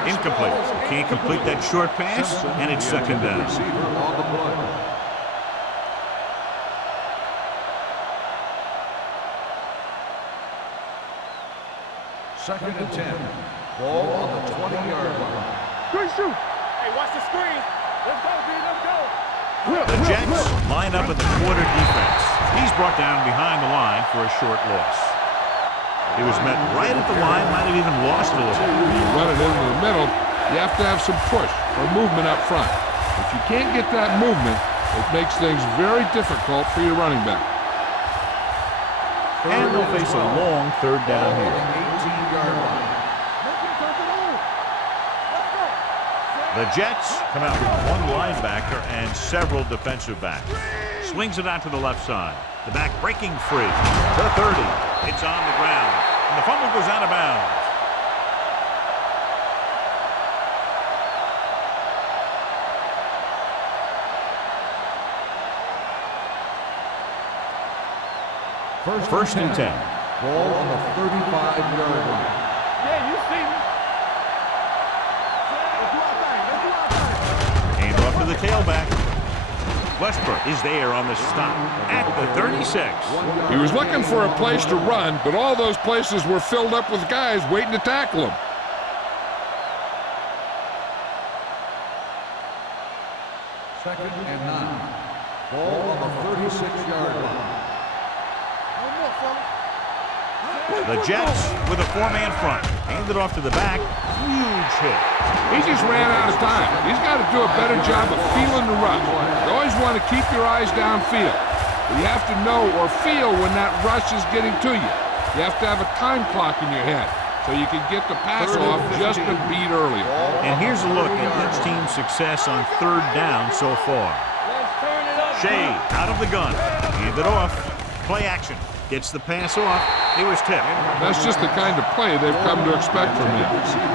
Incomplete. Can't complete that short pass, and it's second down. Receiver on the play. Second and 10. Ball on the 20-yard line. Good shoot. Hey, watch the screen. Let's go, B. Let's go. The Jets line up in the quarter defense. He's brought down behind the line for a short loss. He was met right at the line, might have even lost a little. When you run it into the middle, you have to have some push or movement up front. If you can't get that movement, it makes things very difficult for your running back. And they'll face a long third down Ball on here. the 18-yard line. The Jets come out with one linebacker and several defensive backs. Swings it out to the left side. The back breaking free. To 30. It's on the ground. And the fumble goes out of bounds. First and 10. Ball on the 35-yard line. Yeah, you see me. Hand off to the tailback. Westbrook is there on the stop at the 36. He was looking for a place to run, but all those places were filled up with guys waiting to tackle him. Second and 9. Ball on the 36-yard line. The Jets with a four-man front. Handed off to the back. Huge hit. He just ran out of time. He's got to do a better job of feeling the rush. You always want to keep your eyes downfield. But you have to know or feel when that rush is getting to you. You have to have a time clock in your head so you can get the pass off just a beat earlier. And here's a look at each team's success on third down so far. Shea out of the gun. Handed off. Play action. Gets the pass off. He was tipped. That's just the kind of play they've come to expect from him.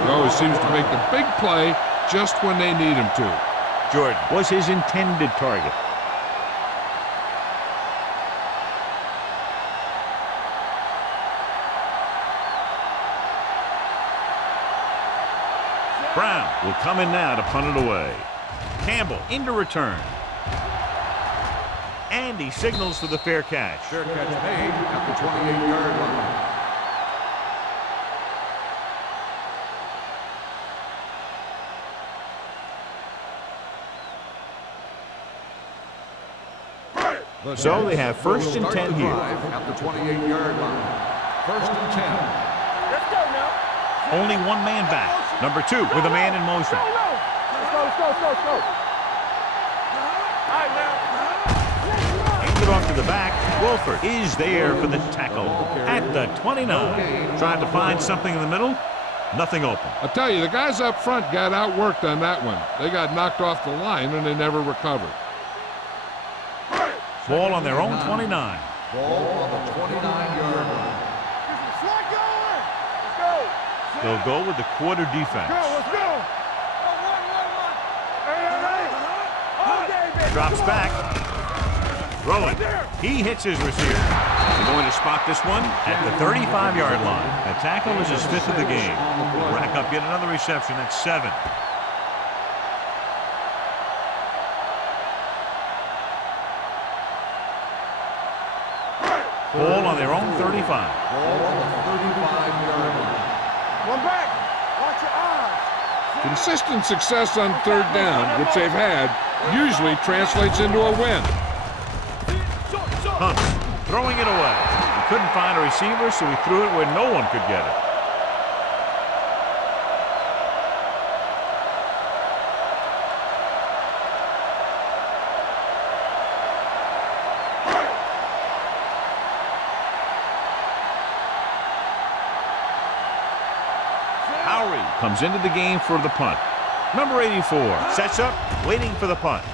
He always seems to make the big play just when they need him to. Jordan was his intended target. Brown will come in now to punt it away. Campbell into return. And he signals for the fair catch. Fair catch made at the 28-yard line. So they have first and 10 here. At the 28-yard line. First and 10. Let's go now. Only one man back. Number 2 with a man in motion. Let's go. All right, now. Handed off to the back. Wolford is there for the tackle at the 29. Trying to find something in the middle. Nothing open. I tell you, the guys up front got outworked on that one. They got knocked off the line and they never recovered. Ball on their own 29. Ball on the 29-yard line. Let's go. They'll go with the quarter defense. Let's go. Hey. Drops back. Throwing. He hits his receiver. They're going to spot this one at the 35-yard line. A tackle is his 5th of the game. Rack up yet another reception. That's 7. Ball on their own 35. Ball on the 35-yard line. One back. Watch your eyes. Consistent success on third down, which they've had, usually translates into a win. Hunt throwing it away. He couldn't find a receiver, so he threw it where no one could get it. Comes into the game for the punt. Number 84 sets up, waiting for the punt.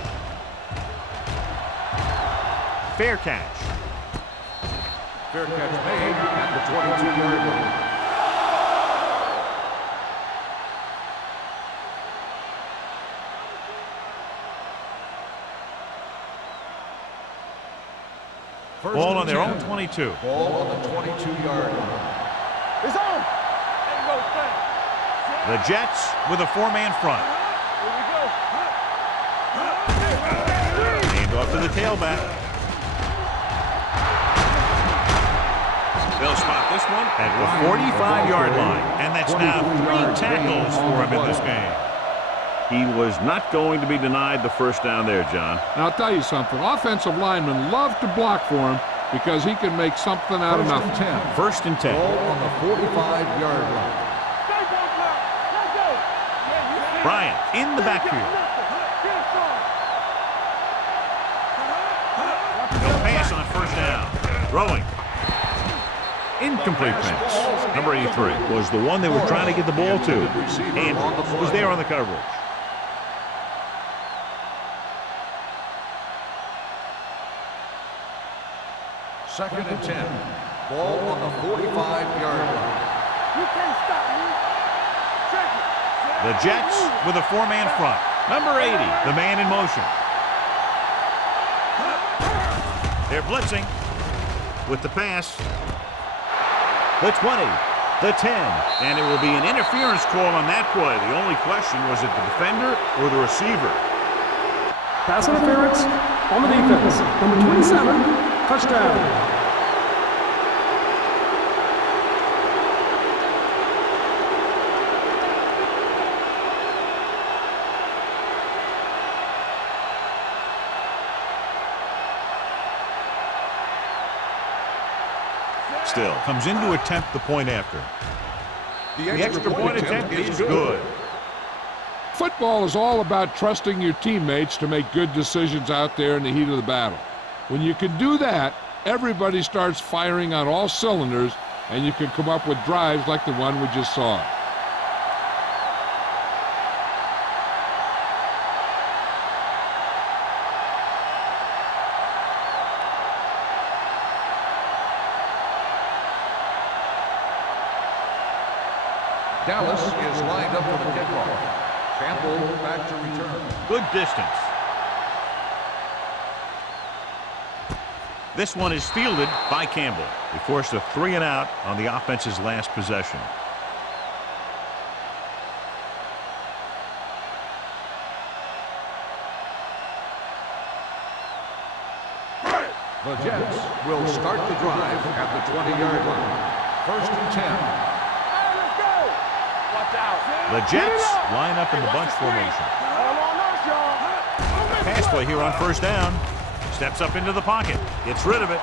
Fair catch. Fair catch made at the 22-yard line. Ball on their own 22. Ball on the 22-yard line. It's on. There you go, Frank. The Jets with a four-man front. Here we go. Hand off to the tailback. They'll spot this one at the 45-yard line. And that's now 3 tackles for him in this game. He was not going to be denied the first down there, John. Now, I'll tell you something. Offensive linemen love to block for him because he can make something out of nothing. First and 10. Ball on the 45-yard line. Bryant in the backfield. No pass on first down. Throwing. Incomplete pass. Number 83 was the one they were trying to get the ball to. And was there on the coverage. Second and 10. Ball on the 45-yard line. You can't stop me. Check it. The Jets with a four-man front. Number 80, the man in motion. They're blitzing with the pass. The 20, the 10, and it will be an interference call on that play. The only question was it the defender or the receiver. Pass interference on the defense. Number 27, touchdown. Still comes in to attempt the point after. The extra point attempt is good. Football is all about trusting your teammates to make good decisions out there in the heat of the battle. When you can do that, everybody starts firing on all cylinders, and you can come up with drives like the one we just saw. Dallas is lined up for the kickoff. Campbell back to return. Good distance. This one is fielded by Campbell. He forced a 3 and out on the offense's last possession. The Jets will start the drive at the 20-yard line. 1st and 10. Hey, let's go. Watch out. The Jets line up in the bunch formation. Pass play here on 1st down. Steps up into the pocket. Gets rid of it.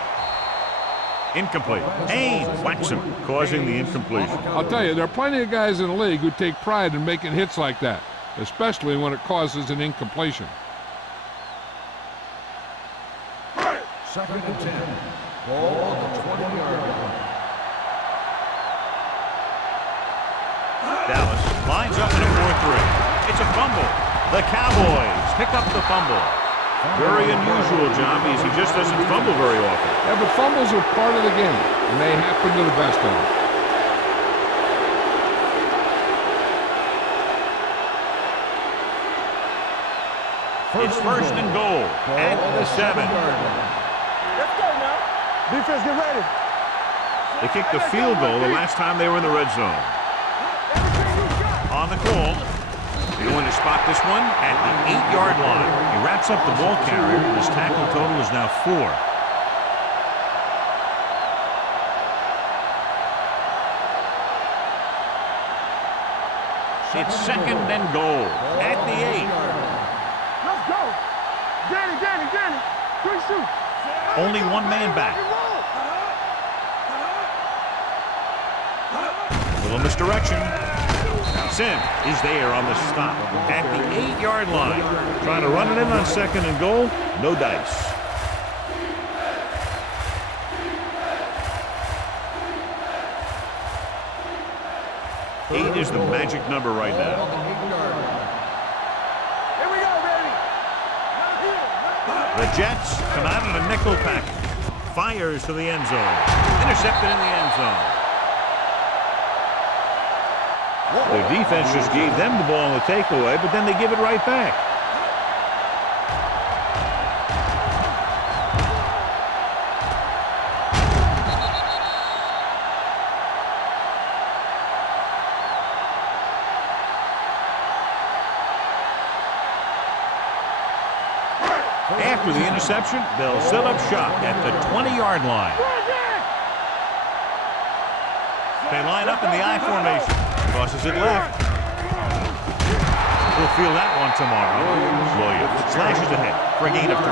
Incomplete. Haynes whacks him, causing the incompletion. I'll tell you, there are plenty of guys in the league who take pride in making hits like that, especially when it causes an incompletion. 2nd and 10. Ball on the 20-yard line. Dallas lines up in a 4-3. It's a fumble. The Cowboys pick up the fumble. Very unusual, John, because he just doesn't fumble very often. Yeah, but fumbles are part of the game, and they happen to the best of them. It's 1st and goal at the 7. Let's go now. Defense, get ready. They kicked the field goal the last time they were in the red zone. On the call, they're going to spot this one at the 8-yard line. He wraps up the ball carrier. His tackle total is now 4. It's 2nd and goal at the 8. Let's go. Danny. Quick shoot. Only one man back. Little misdirection. Sim is there on the stop at the 8-yard line. Trying to run it in on 2nd and goal. No dice. Eight is the magic number right now. Here we go, baby. The Jets come out in a nickel package. Fires to the end zone. Intercepted in the end zone. Their defense just gave them the ball on the takeaway, but then they give it right back. After the interception, they'll set up shop at the 20-yard line. They line up in the I formation. Crosses it left. We'll feel that one tomorrow. Williams slashes ahead for a gain of 3.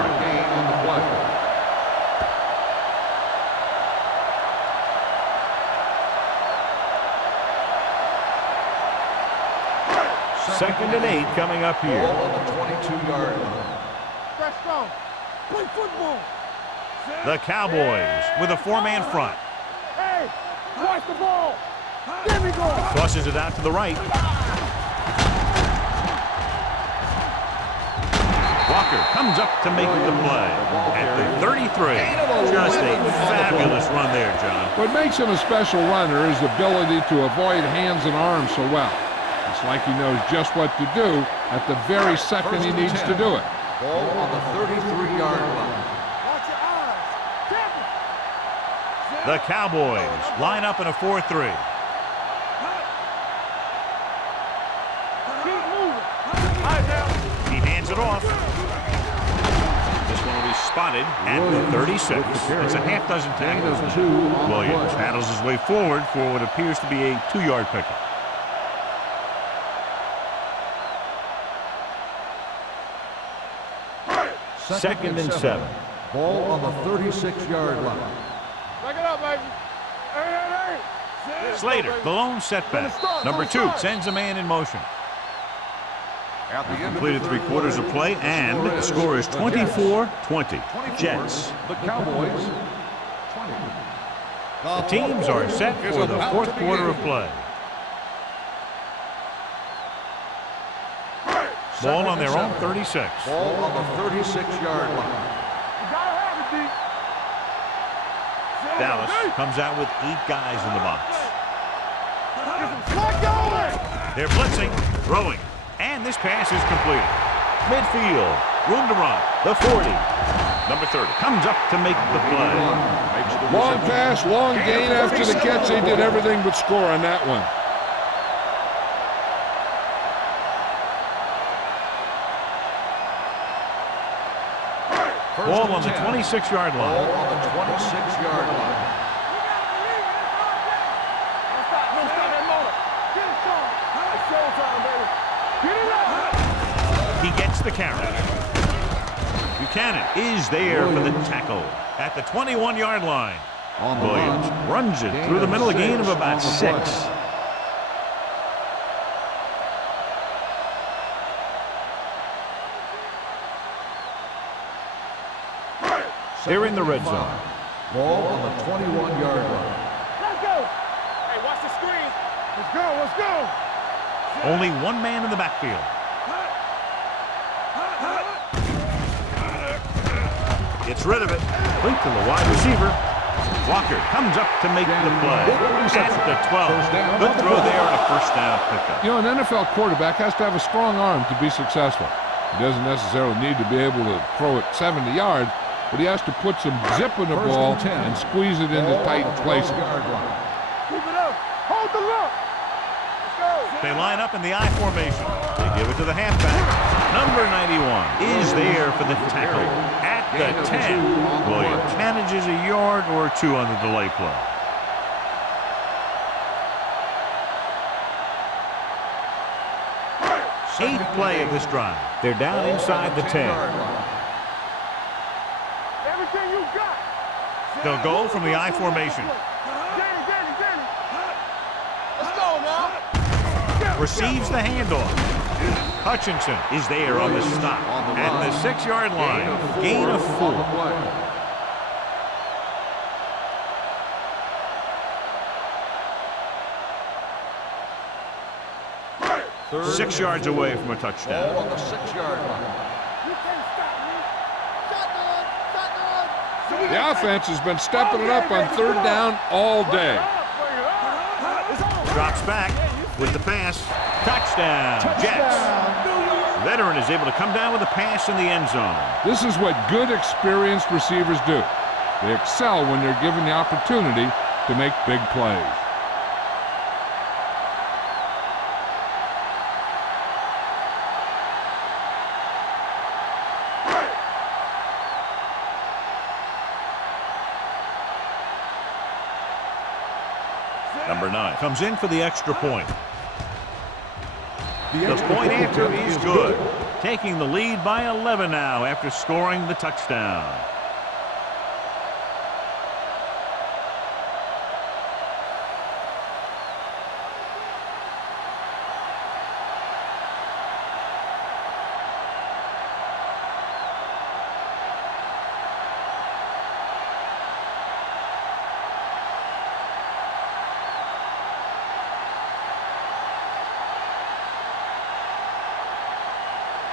Second and 8 coming up here. Ball on the 22-yard line. That's strong. Play football. The Cowboys with a 4-man front. Hey, watch the ball. There we go. Crosses it out to the right. Walker comes up to make the play at the 33. Just a fabulous run there, John. What makes him a special runner is the ability to avoid hands and arms so well. It's like he knows just what to do at the very second he needs to do it. Ball on the 33-yard line. Watch your eyes. Tackle. The Cowboys line up in a 4-3. Keep moving. Eyes down. He hands it off. This one will be spotted at the 36. It's a half dozen tackles. Williams paddles his way forward for what appears to be a 2-yard pickup. Second and 7. Ball on the 36-yard line. Back it up, baby. Slater, the lone setback. Number 2 sends a man in motion. At the end Completed of the 3/4 of play, and the score is 24-20. Jets. The Cowboys, 20. The teams are set for the 4th quarter of play. Ball on their own 36. Ball on the 36-yard line. Dallas comes out with 8 guys in the box. They're blitzing, throwing, and this pass is completed. Midfield, room to run, the 40. Number 30 comes up to make the play. Long pass, long gain after the catch. They did everything but score on that one. Ball on the 26-yard line. Ball on the 26-yard line. He gets the carry. Buchanan is there for the tackle at the 21-yard line. Williams runs it through the middle, a gain of about 6. They're in the red zone. Ball on the 21-yard line. Let's go. Hey, watch the screen. Let's go. Let's go. Only one man in the backfield. Gets rid of it. Link to the wide receiver. Walker comes up to make the play. At the 12. Good throw there and a first down pickup. You know, an NFL quarterback has to have a strong arm to be successful. He doesn't necessarily need to be able to throw it 70 yards, but he has to put some zip in the ball and squeeze it into tight places. Keep it up. Hold the look. Let's go. They line up in the I formation. They give it to the halfback. Number 91 is there for the tackle at the 10. Williams manages a yard or 2 on the delay play. Eighth play of this drive. They're down inside the 10. Everything you got. They'll go from the I formation. Let's go now. Receives the handoff. Hutchinson is there on the stop at the 6-yard line. Gain of 4. Third 6 yards away from a touchdown. Ball on the 6-yard line. You can't stop me. Shotgun. The offense has been stepping it up on 3rd down all day. Drops back with the pass. Touchdown, Jets. Veteran is able to come down with a pass in the end zone. This is what good, experienced receivers do. They excel when they're given the opportunity to make big plays. Number 9 comes in for the extra point. The point after is good. Taking the lead by 11 now after scoring the touchdown.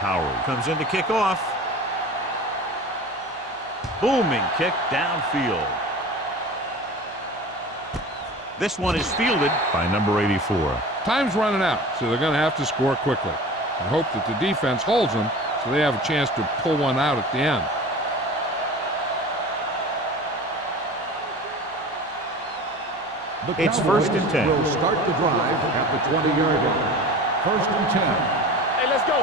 Howard comes in to kick off. Booming kick downfield. This one is fielded by number 84. Time's running out, so they're going to have to score quickly. I hope that the defense holds them so they have a chance to pull one out at the end. It's 1st and 10. Will start the drive at the 20-yard line. 1st and 10. Hey, let's go.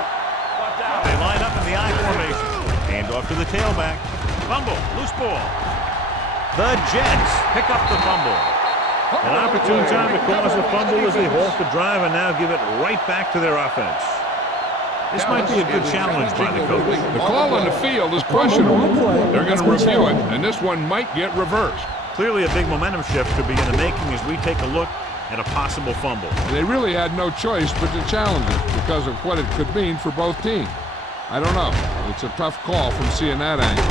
Watch out. They line up in the I formation. Hand off to the tailback. Fumble, loose ball. The Jets pick up the fumble. An opportune time to cause a fumble as they halt the drive and now give it right back to their offense. This might be a good challenge by the coach. The call on the field is questionable. They're going to review it, and this one might get reversed. Clearly a big momentum shift could be in the making as we take a look at a possible fumble. They really had no choice but to challenge it because of what it could mean for both teams. I don't know. It's a tough call from seeing that angle.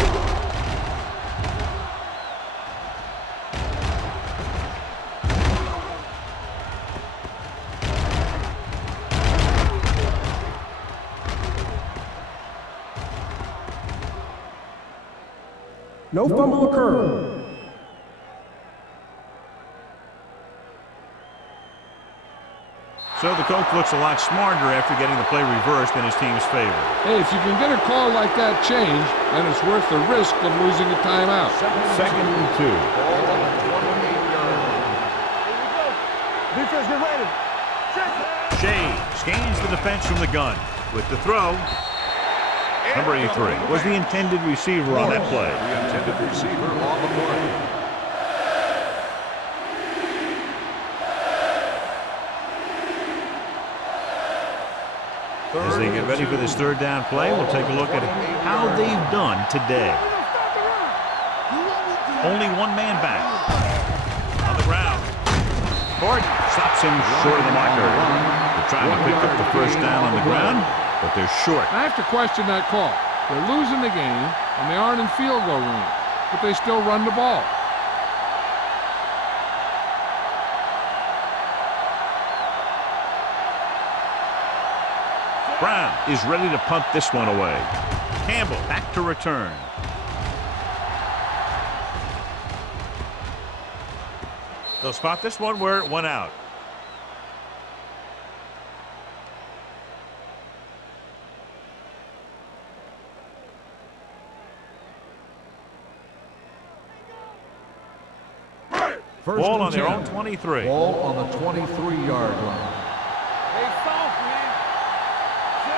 No fumble occurred. So the coach looks a lot smarter after getting the play reversed in his team's favor. Hey, if you can get a call like that changed, then it's worth the risk of losing a timeout. Second and 2. Defense, get ready. Check it. Shea scans the defense from the gun. With the throw, number 83 was the intended receiver on that play. The intended receiver on the play. As they get ready for this third down play, we'll take a look at how they've done today. Only one man back. On the ground. Gordon stops him short of the marker. They're trying to pick up the first down on the ground, but they're short. I have to question that call. They're losing the game, and they aren't in field goal range, but they still run the ball. Brown is ready to punt this one away. Campbell back to return. They'll spot this one where it went out. Ball on their own 23. Ball on the 23-yard line.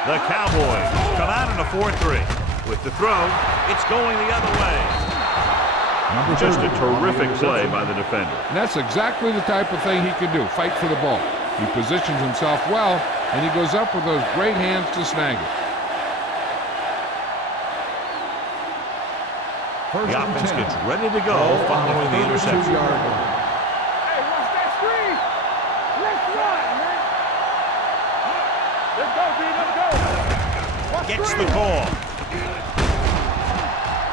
The Cowboys come out in a 4-3. With the throw, it's going the other way. Just a terrific play by the defender. And that's exactly the type of thing he can do, fight for the ball. He positions himself well, and he goes up with those great hands to snag it. The offense gets ready to go following the interception. Hey, watch that screen. Let's run, man. Let's go, B. Let's go. Watch Gets screen. the call.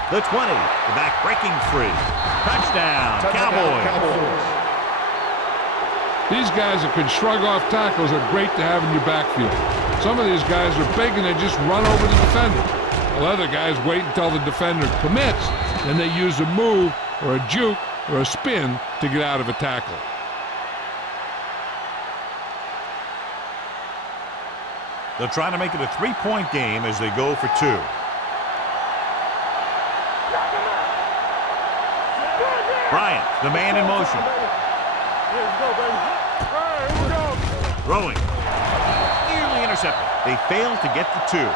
The 20. The back breaking free. Touchdown, Cowboys. These guys that can shrug off tackles are great to have in your backfield. Some of these guys are big and they just run over the defender. While other guys wait until the defender commits, then they use a move or a juke or a spin to get out of a tackle. They'll try to make it a 3-point game as they go for 2. Bryant, the man in motion. Here we go, baby. All right, here we go. Throwing. Nearly intercepted. They fail to get the 2.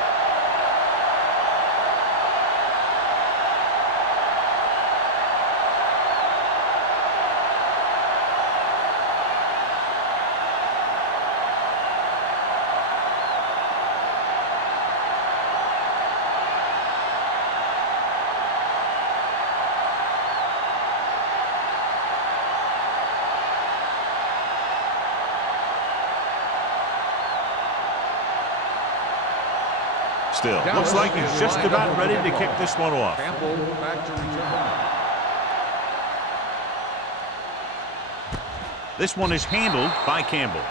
Still, looks like he's just about ready to kick this one off. Campbell back to return. This one is handled by Campbell.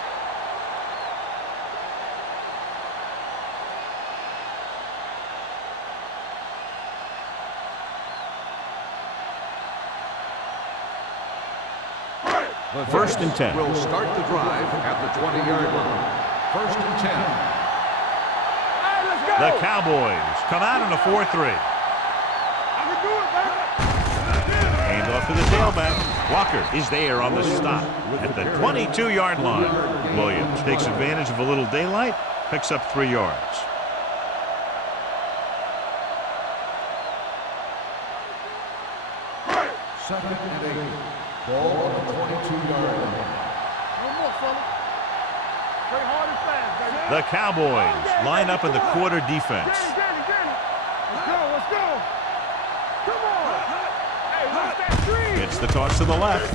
First and 10. Will start the drive at the 20-yard line. First and 10. The Cowboys come out in a 4-3. I can do it, baby. Hand off to the tailback. Walker is there on the stop at the 22-yard line. Williams takes advantage of a little daylight, picks up 3 yards. Second and 8. Ball on the 22-yard line. No more, fella. Play hard and fast, baby. The Cowboys line up in the quarter defense. Let's go, let's go. Come on. Hey, watch that screen. It's the toss to the left.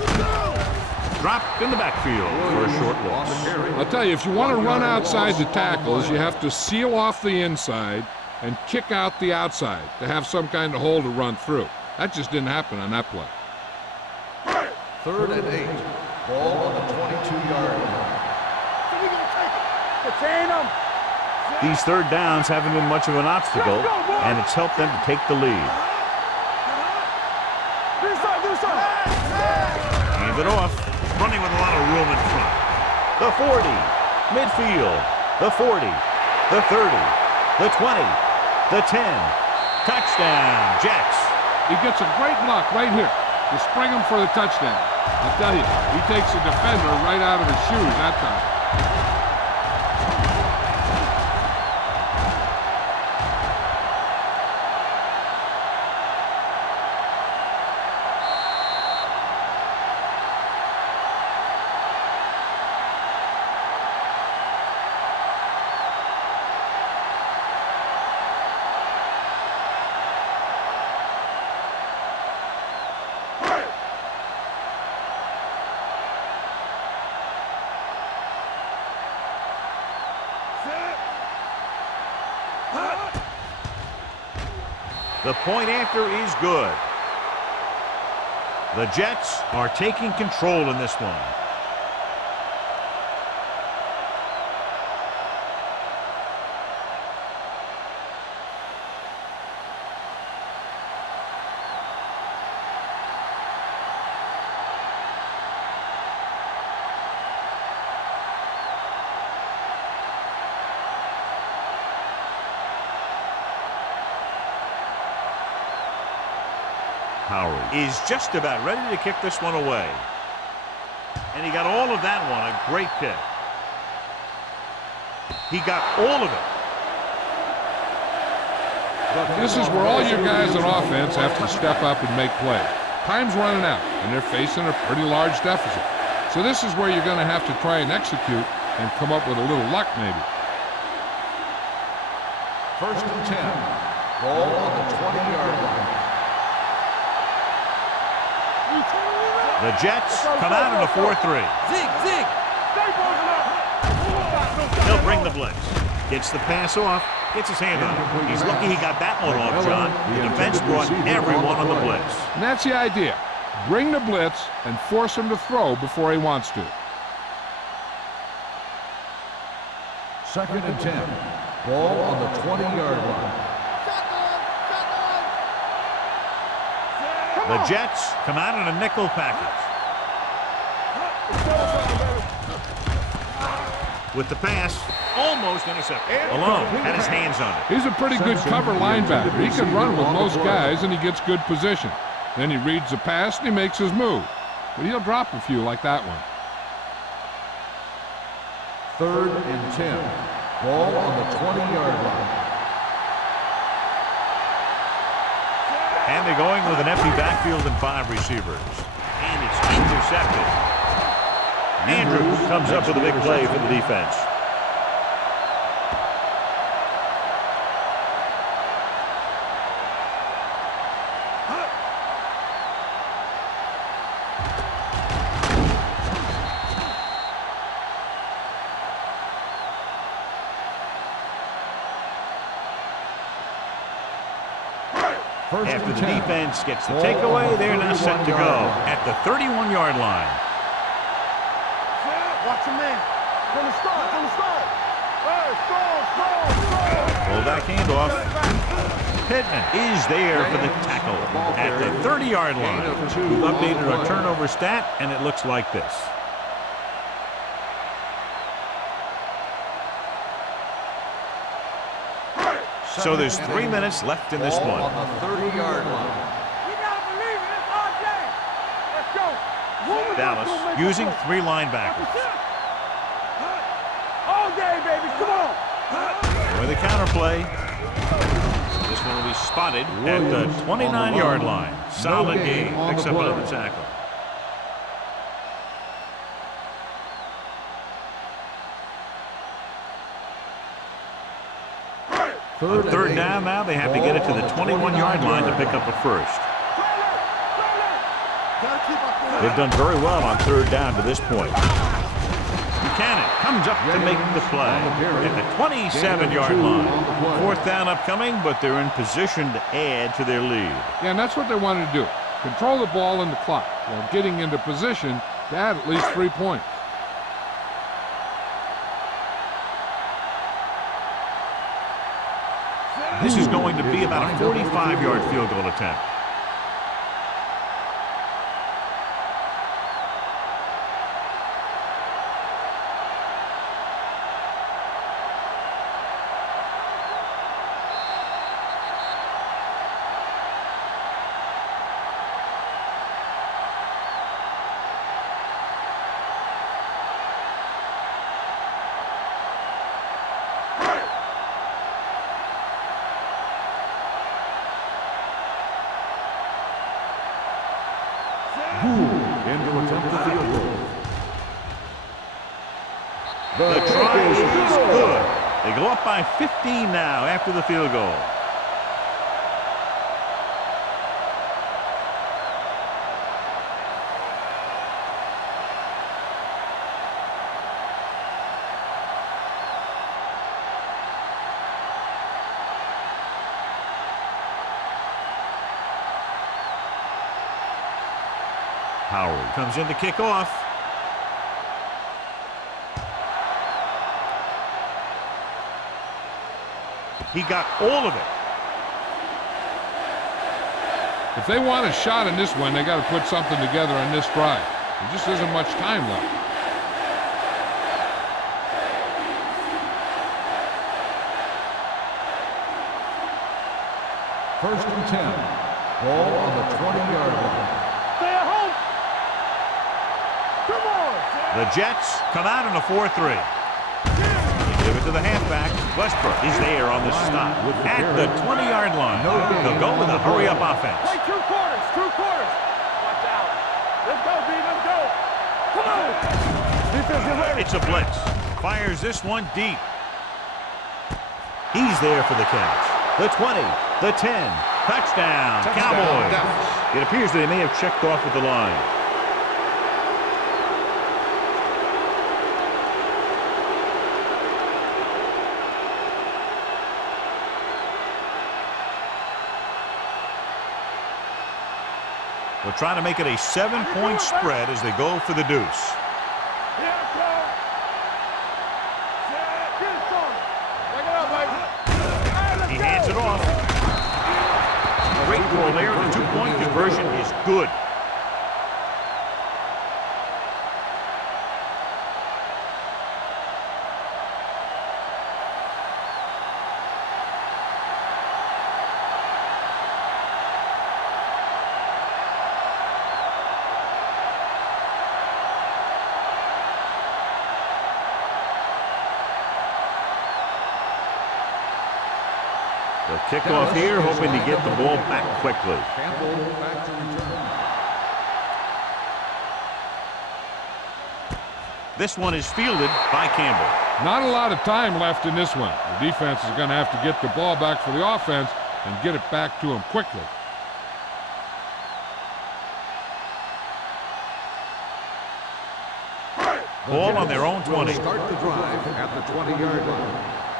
Dropped in the backfield for a short loss. I'll tell you, if you want to run outside the tackles, you have to seal off the inside and kick out the outside to have some kind of hole to run through. That just didn't happen on that play. 3rd and 8. Ball on the 22-yard line. Contain them. These third downs haven't been much of an obstacle, and it's helped them to take the lead. Hand it off, running with a lot of room in front. The 40, midfield, the 40, the 30, the 20, the 10. Touchdown, Jets. He gets a great block right here to spring him for the touchdown. I'll tell you, he takes the defender right out of his shoes that time. The point after is good. The Jets are taking control in this one. Is just about ready to kick this one away. And he got all of that one. A great kick. He got all of it. This is where all your guys on offense have to step up and make plays. Time's running out, and they're facing a pretty large deficit. So this is where you're going to have to try and execute and come up with a little luck maybe. 1st and 10. Ball on the 20-yard line. The Jets come out in a 4-3. Zig. They'll bring the blitz. Gets the pass off. Gets his hand on it. He's lucky he got that one off, John. The defense brought everyone on the blitz. And that's the idea. Bring the blitz and force him to throw before he wants to. 2nd and 10. Ball on the 20-yard line. The Jets come out in a nickel package. With the pass, almost intercepted. Alone, had his hands on it. He's a pretty good cover linebacker. He can run with most guys, and he gets good position. Then he reads the pass, and he makes his move. But he'll drop a few like that one. 3rd and 10. Ball on the 20-yard line. And they're going with an empty backfield and 5 receivers. And it's intercepted. Andrews comes up with a big play for the defense. After the defense gets the takeaway, they're now set to go at the 31-yard line. Watch him, man. From the start. Hey, strong. Pull back handoff. Pittman is there for the tackle at the 30-yard line. We've updated our turnover stat, and it looks like this. So there's 3 minutes left in this one. On the 30-yard line. You gotta believe it. It's our game. Let's go. Dallas using 3 linebackers. All day, baby. Come on. For the counterplay. This one will be spotted at the 29-yard line. Solid game. Picks up another tackle. Third down now. They have to get it to the 21-yard line to pick up a first. Gotta They've done very well on third down to this point. Buchanan comes up to make the play at the 27-yard line. Fourth down upcoming, but they're in position to add to their lead. Yeah, and that's what they wanted to do. Control the ball and the clock while getting into position to add at least 3 points. This is going to be about a 45-yard field goal attempt. The try is good. They go up by 15 now after the field goal. Howard comes in to kick off. He got all of it. If they want a shot in this one, they got to put something together on this drive. There just isn't much time left. First and 10. Ball on the 20-yard line. Stay at home. Come on. The Jets come out in a 4-3. Give it to the halfback. Westbrook is there on the stop at the 20-yard line. They'll go with a hurry-up offense. Play 2 quarters. 2 quarters. Watch out. Let's go, B. Let's go. Come on. Defense, get ready. It's a blitz. Fires this one deep. He's there for the catch. The 20, the 10. Touchdown, Cowboys. It appears that they may have checked off with the line. They're trying to make it a 7-point spread as they go for the deuce. He hands it off. Great call there. The 2-point conversion is good. They'll kick off here, hoping to get the ball back quickly. Campbell back to return. This one is fielded by Campbell. Not a lot of time left in this one. The defense is going to have to get the ball back for the offense and get it back to them quickly. Ball on their own 20. Start the drive at the 20-yard line.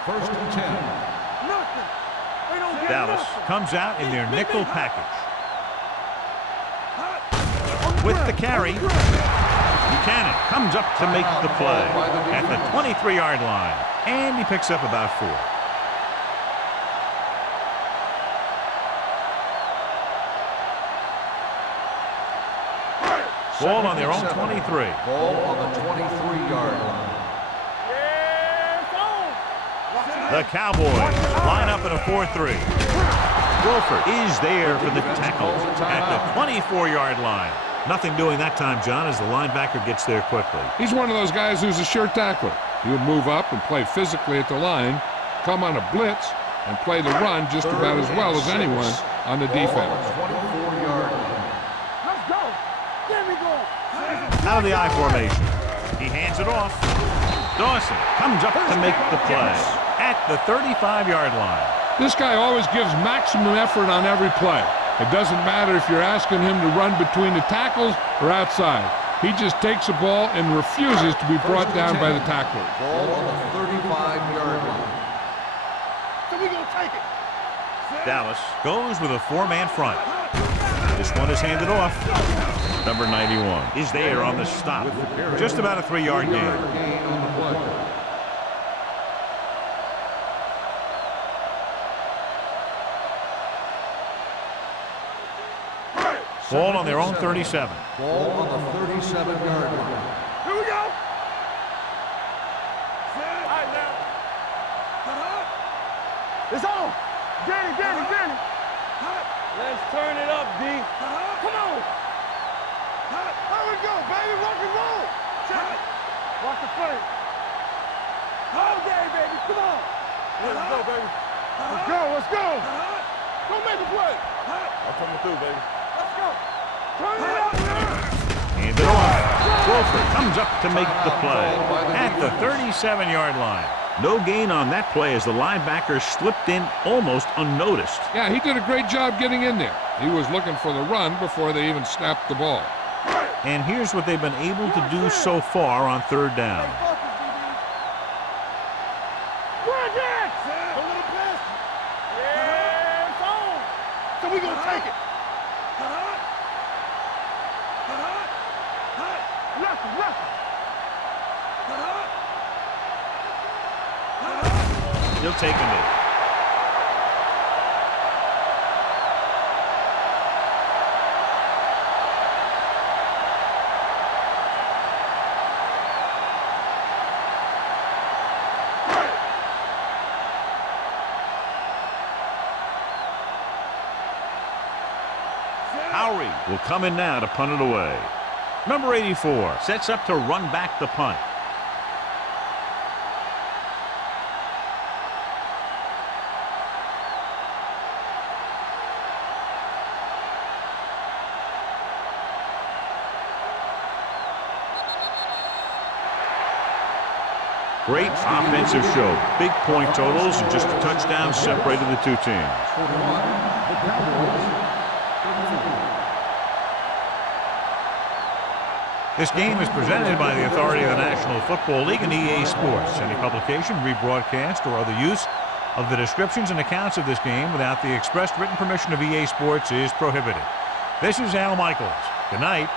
First and 10. Dallas comes out in their nickel package. With the carry, Buchanan comes up to make the play at the 23-yard line, and he picks up about 4. Ball on their own 23. Ball on the 23-yard line. The Cowboys line up in a 4-3. Wilford is there for the tackle at the 24-yard line. Nothing doing that time, John, as the linebacker gets there quickly. He's one of those guys who's a sure tackler. He'll move up and play physically at the line, come on a blitz, and play the run just about as well as anyone on the defense. 24-yard line. Let's go. There we go. Out of the I formation. He hands it off. Dawson comes up to make the play at the 35-yard line. This guy always gives maximum effort on every play. It doesn't matter if you're asking him to run between the tackles or outside. He just takes the ball and refuses to be brought down by the tackler. Ball on the 35-yard line. So we gonna take it. Dallas goes with a four-man front. This one is handed off. Number 91 is there on the stop. Just about a 3-yard gain. Gain on the play. Ball on their own 37. Ball on the 37-yard line. Here we go. All right, now. It's on. Danny. Let's turn it up, D. Come on. There we go, baby. Rock and roll. Check. Watch the play. All day, baby. Come on. Let's go, baby. Let's go. Don't make a play. I'm coming through, baby. Let's go. Turn it up now. Hand it off. Wolford comes up to make the play at the 37-yard line. No gain on that play as the linebacker slipped in almost unnoticed. Yeah, he did a great job getting in there. He was looking for the run before they even snapped the ball. And here's what they've been able to do so far on third down. So we gonna take it. He'll take a knee. Howery will come in now to punt it away. Number 84 sets up to run back the punt. Great offensive show. Big point totals and just a touchdown separated the two teams. This game is presented by the authority of the National Football League and EA Sports. Any publication, rebroadcast, or other use of the descriptions and accounts of this game without the expressed written permission of EA Sports is prohibited. This is Al Michaels. Good night.